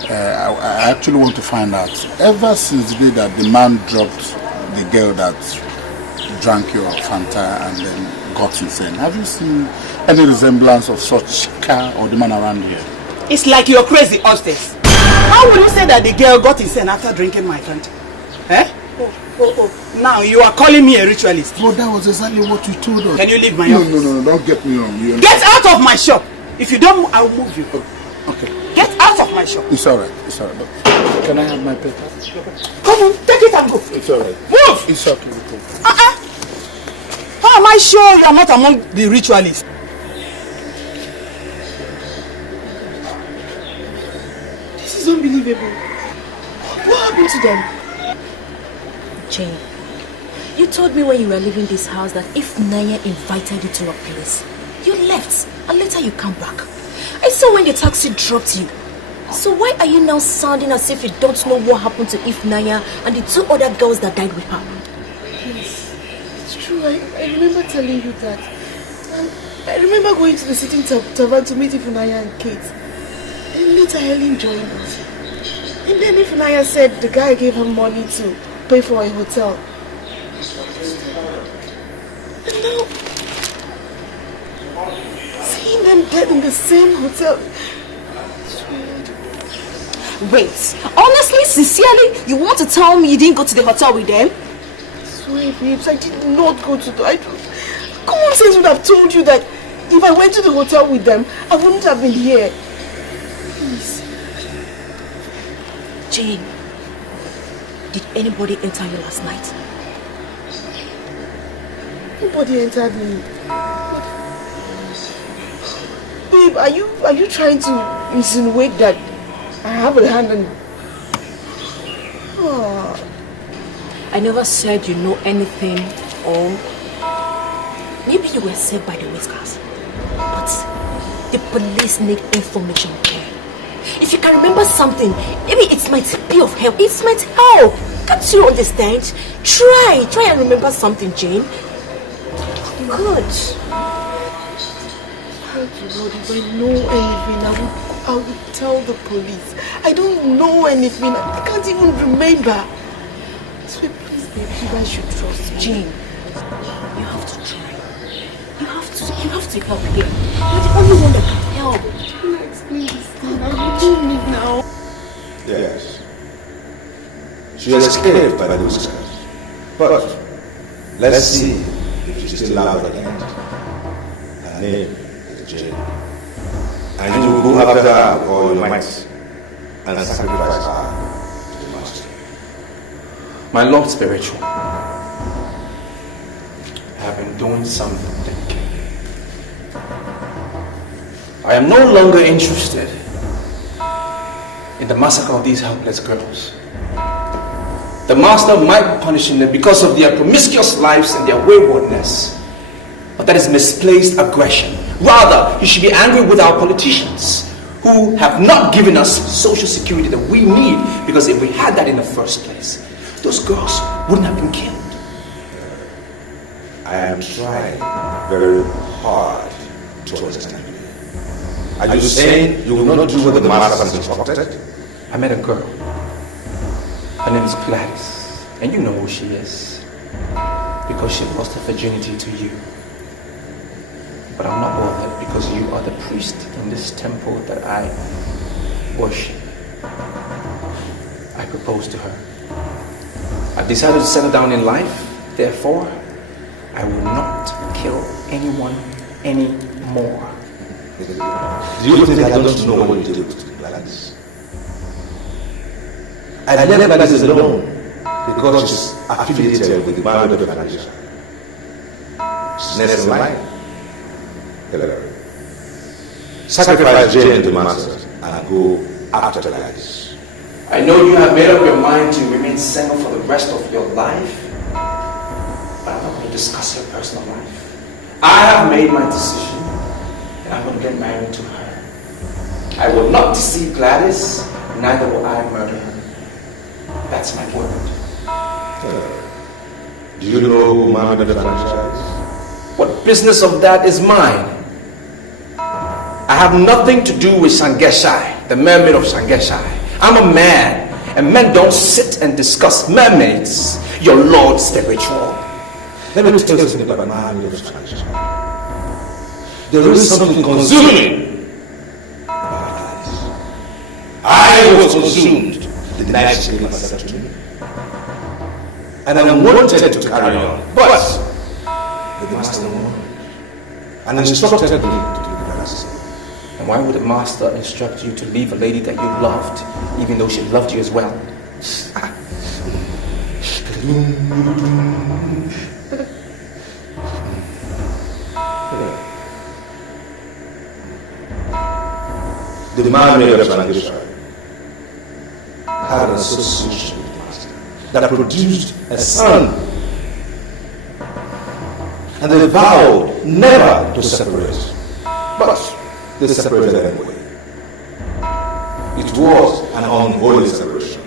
I actually want to find out. Ever since the day that the man dropped the girl that drank your Fanta and then got insane, have you seen any resemblance of such car or the man around here? It's like you're crazy, hostess. How would you say that the girl got insane after drinking my Fanta? Eh? Oh. Now you are calling me a ritualist. Well, that was exactly what you told us. Can you leave my office? No, don't get me wrong. Get out of my shop. If you don't, I will move you. Okay. Get out of my shop. It's alright. But can I have my paper? Come on, take it and go. It's alright. Move! It's okay. How am I sure you are not among the ritualists? This is unbelievable. What happened to them? Jane, you told me when you were leaving this house that if Naya invited you to a place, you left and later you come back. I saw when the taxi dropped you. So why are you now sounding as if you don't know what happened to Naya and the two other girls that died with her? Yes, it's true. I remember telling you that. And I remember going to the sitting tavern to meet Naya and Kate. And later Helen joined us. And then Naya said the guy gave her money to pay for a hotel. And now, seeing them dead in the same hotel. It's weird. Wait, honestly, sincerely, you want to tell me you didn't go to the hotel with them? I swear, babes, I did not go to the... Common sense would have told you that if I went to the hotel with them, I wouldn't have been here. Please. Jane, did anybody enter you last night? Nobody entered me. Babe, are you trying to insinuate that I have a hand in... Oh. I never said you know anything, or maybe you were saved by the whiskers. But the police need information here. If you can remember something, maybe it might be of help. It might help. Can't you understand? Try and remember something, Jane. Good. Thank you, Lord. If I know anything, I would tell the police. I don't know anything. I can't even remember. So please, babe, you guys should trust me. Jane, you have to try. You have to help here. You're the only one that can help. Can I explain this thing? I don't need now. Yes. She escaped by the whiskers. But let's see if she's still alive at the end. Her name is Jane. And you will go after her with all your might and sacrifice her to the master. My Lord Spiritual, I have been doing something delicate. I am no longer interested in the massacre of these helpless girls. The master might be punishing them because of their promiscuous lives and their waywardness. But that is misplaced aggression. Rather, you should be angry with our politicians who have not given us social security that we need, because if we had that in the first place, those girls wouldn't have been killed. I am trying very hard to understand you. Are you saying you will not do what the master has instructed? I met a girl. Her name is Gladys, and you know who she is, because she lost her virginity to you. But I'm not bothered, because you are the priest in this temple that I worship. I proposed to her. I've decided to settle down in life, therefore, I will not kill anyone anymore. Do you think I don't know what you did with Gladys? I left Gladys alone because she's affiliated with the brotherhood organization. She's next in line. Hello. Sacrifice Jane and the masters and go after Gladys. I know you have made up your mind to remain single for the rest of your life, but I'm not going to discuss your personal life. I have made my decision, and I'm going to get married to her. I will not deceive Gladys, neither will I murder her. That's my word. Do you know who murdered the franchise? What business of that is mine? I have nothing to do with Sangeshai, the mermaid of Sangeshai. I'm a man, and men don't sit and discuss mermaids, your Lord spiritual. Let me tell you something about my mermaid of Sangeshai. There is something consuming. I was consumed the night she gave herself to me. And I wanted to carry on, but the master warned and instructed me to do the same. And why would the master instruct you to leave a lady that you loved, even though she loved you as well? The mermaid of Sangeshai had an association with the master that produced a son. And they vowed never to separate. But they separated anyway. It was an unholy separation.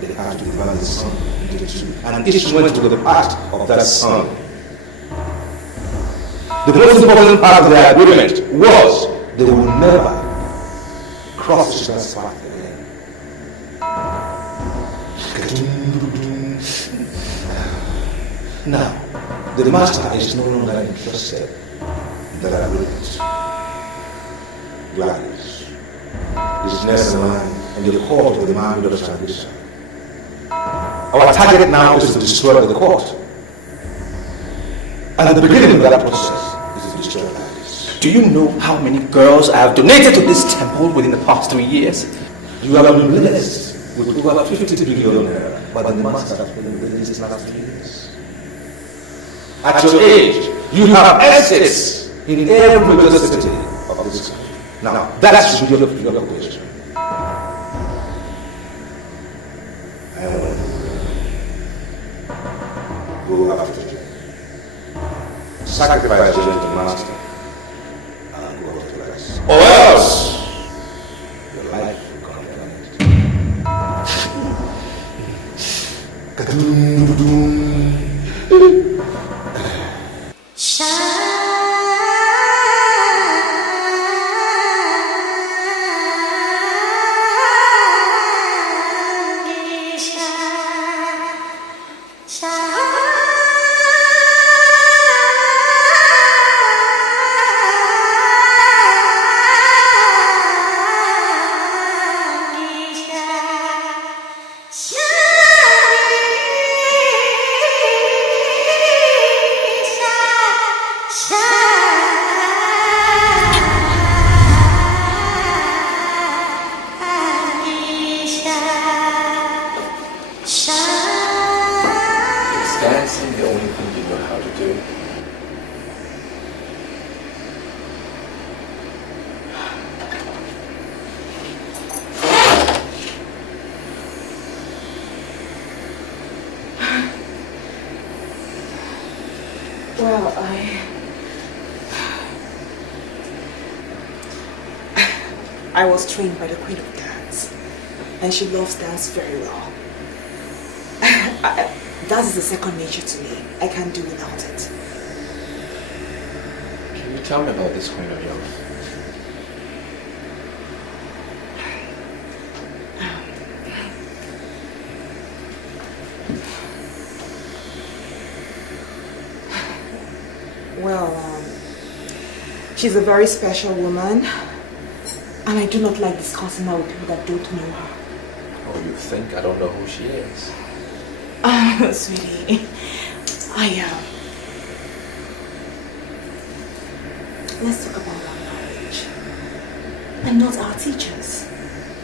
They had to divide the son into two, and each went to the path of that son. The most important part of their agreement was they would never cross each other's path again. Now, the master is no longer interested in that agreement. Gladys is next in line and the court of the man of Sangeshai. Our target now is to destroy the court. And the beginning of that process is to destroy Gladys. Do you know how many girls I have donated to this temple within the past 3 years? You have been blessed with over 50 billion naira, but the master has been within these last 3 years. At your age, you have estates in every major city of this country. Now, that should be your preoccupation. I want to go after you. Sacrifice you to the master and go to the rest. Or else, your life will come to an end. Well, I was trained by the Queen of Dance, and she loves dance very well. Dance is a second nature to me. I can't do without it. Can you tell me about this queen of yours? Well, she's a very special woman, and I do not like discussing her with people that don't know her. Oh, you think I don't know who she is? Sweetie, Let's talk about our marriage. And not our teachers.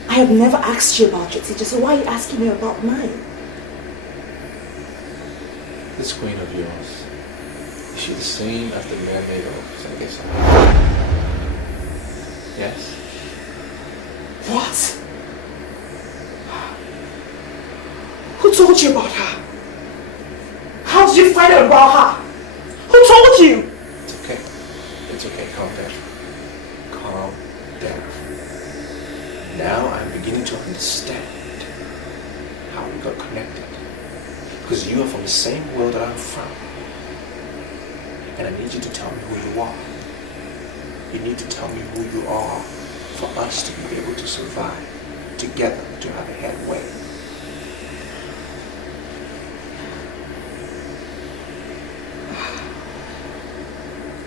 I have never asked you about your teacher, so why are you asking me about mine? This queen of yours, is she the same as the mermaid of Zagesa? Yes? What? Who told you about her? How did you find out about her? Who told you? It's okay. It's okay. Calm down. Calm down. Now I'm beginning to understand how we got connected. Because you are from the same world that I'm from. And I need you to tell me who you are. You need to tell me who you are for us to be able to survive together, to have a headway.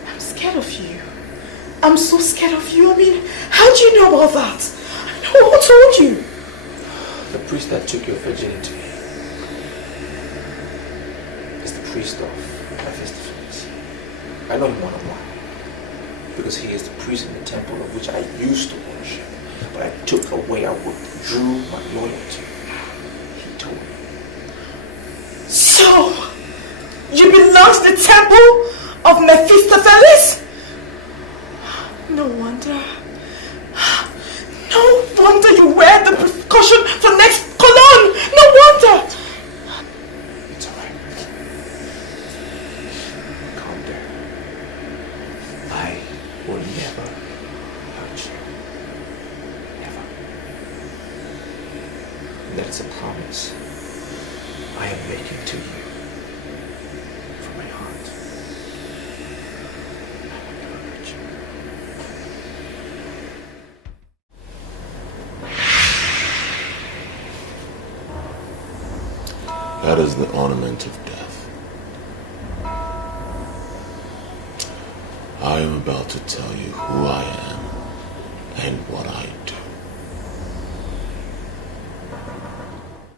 I'm scared of you. I'm so scared of you. I mean, how do you know about that? I know, who told you? The priest that took your virginity is the priest of Mephistopheles. I know him one-on-one because he is the priest in the temple of which I used to worship, but I took away, I withdrew my loyalty. He told me. So, you belong to the temple of Mephistopheles? No wonder. No wonder you wear the precaution for next cologne. No wonder. It's alright. Calm down. I will never hurt you. Never. And that's a promise I am making to you from my heart. That is the ornament of death. I am about to tell you who I am and what I do.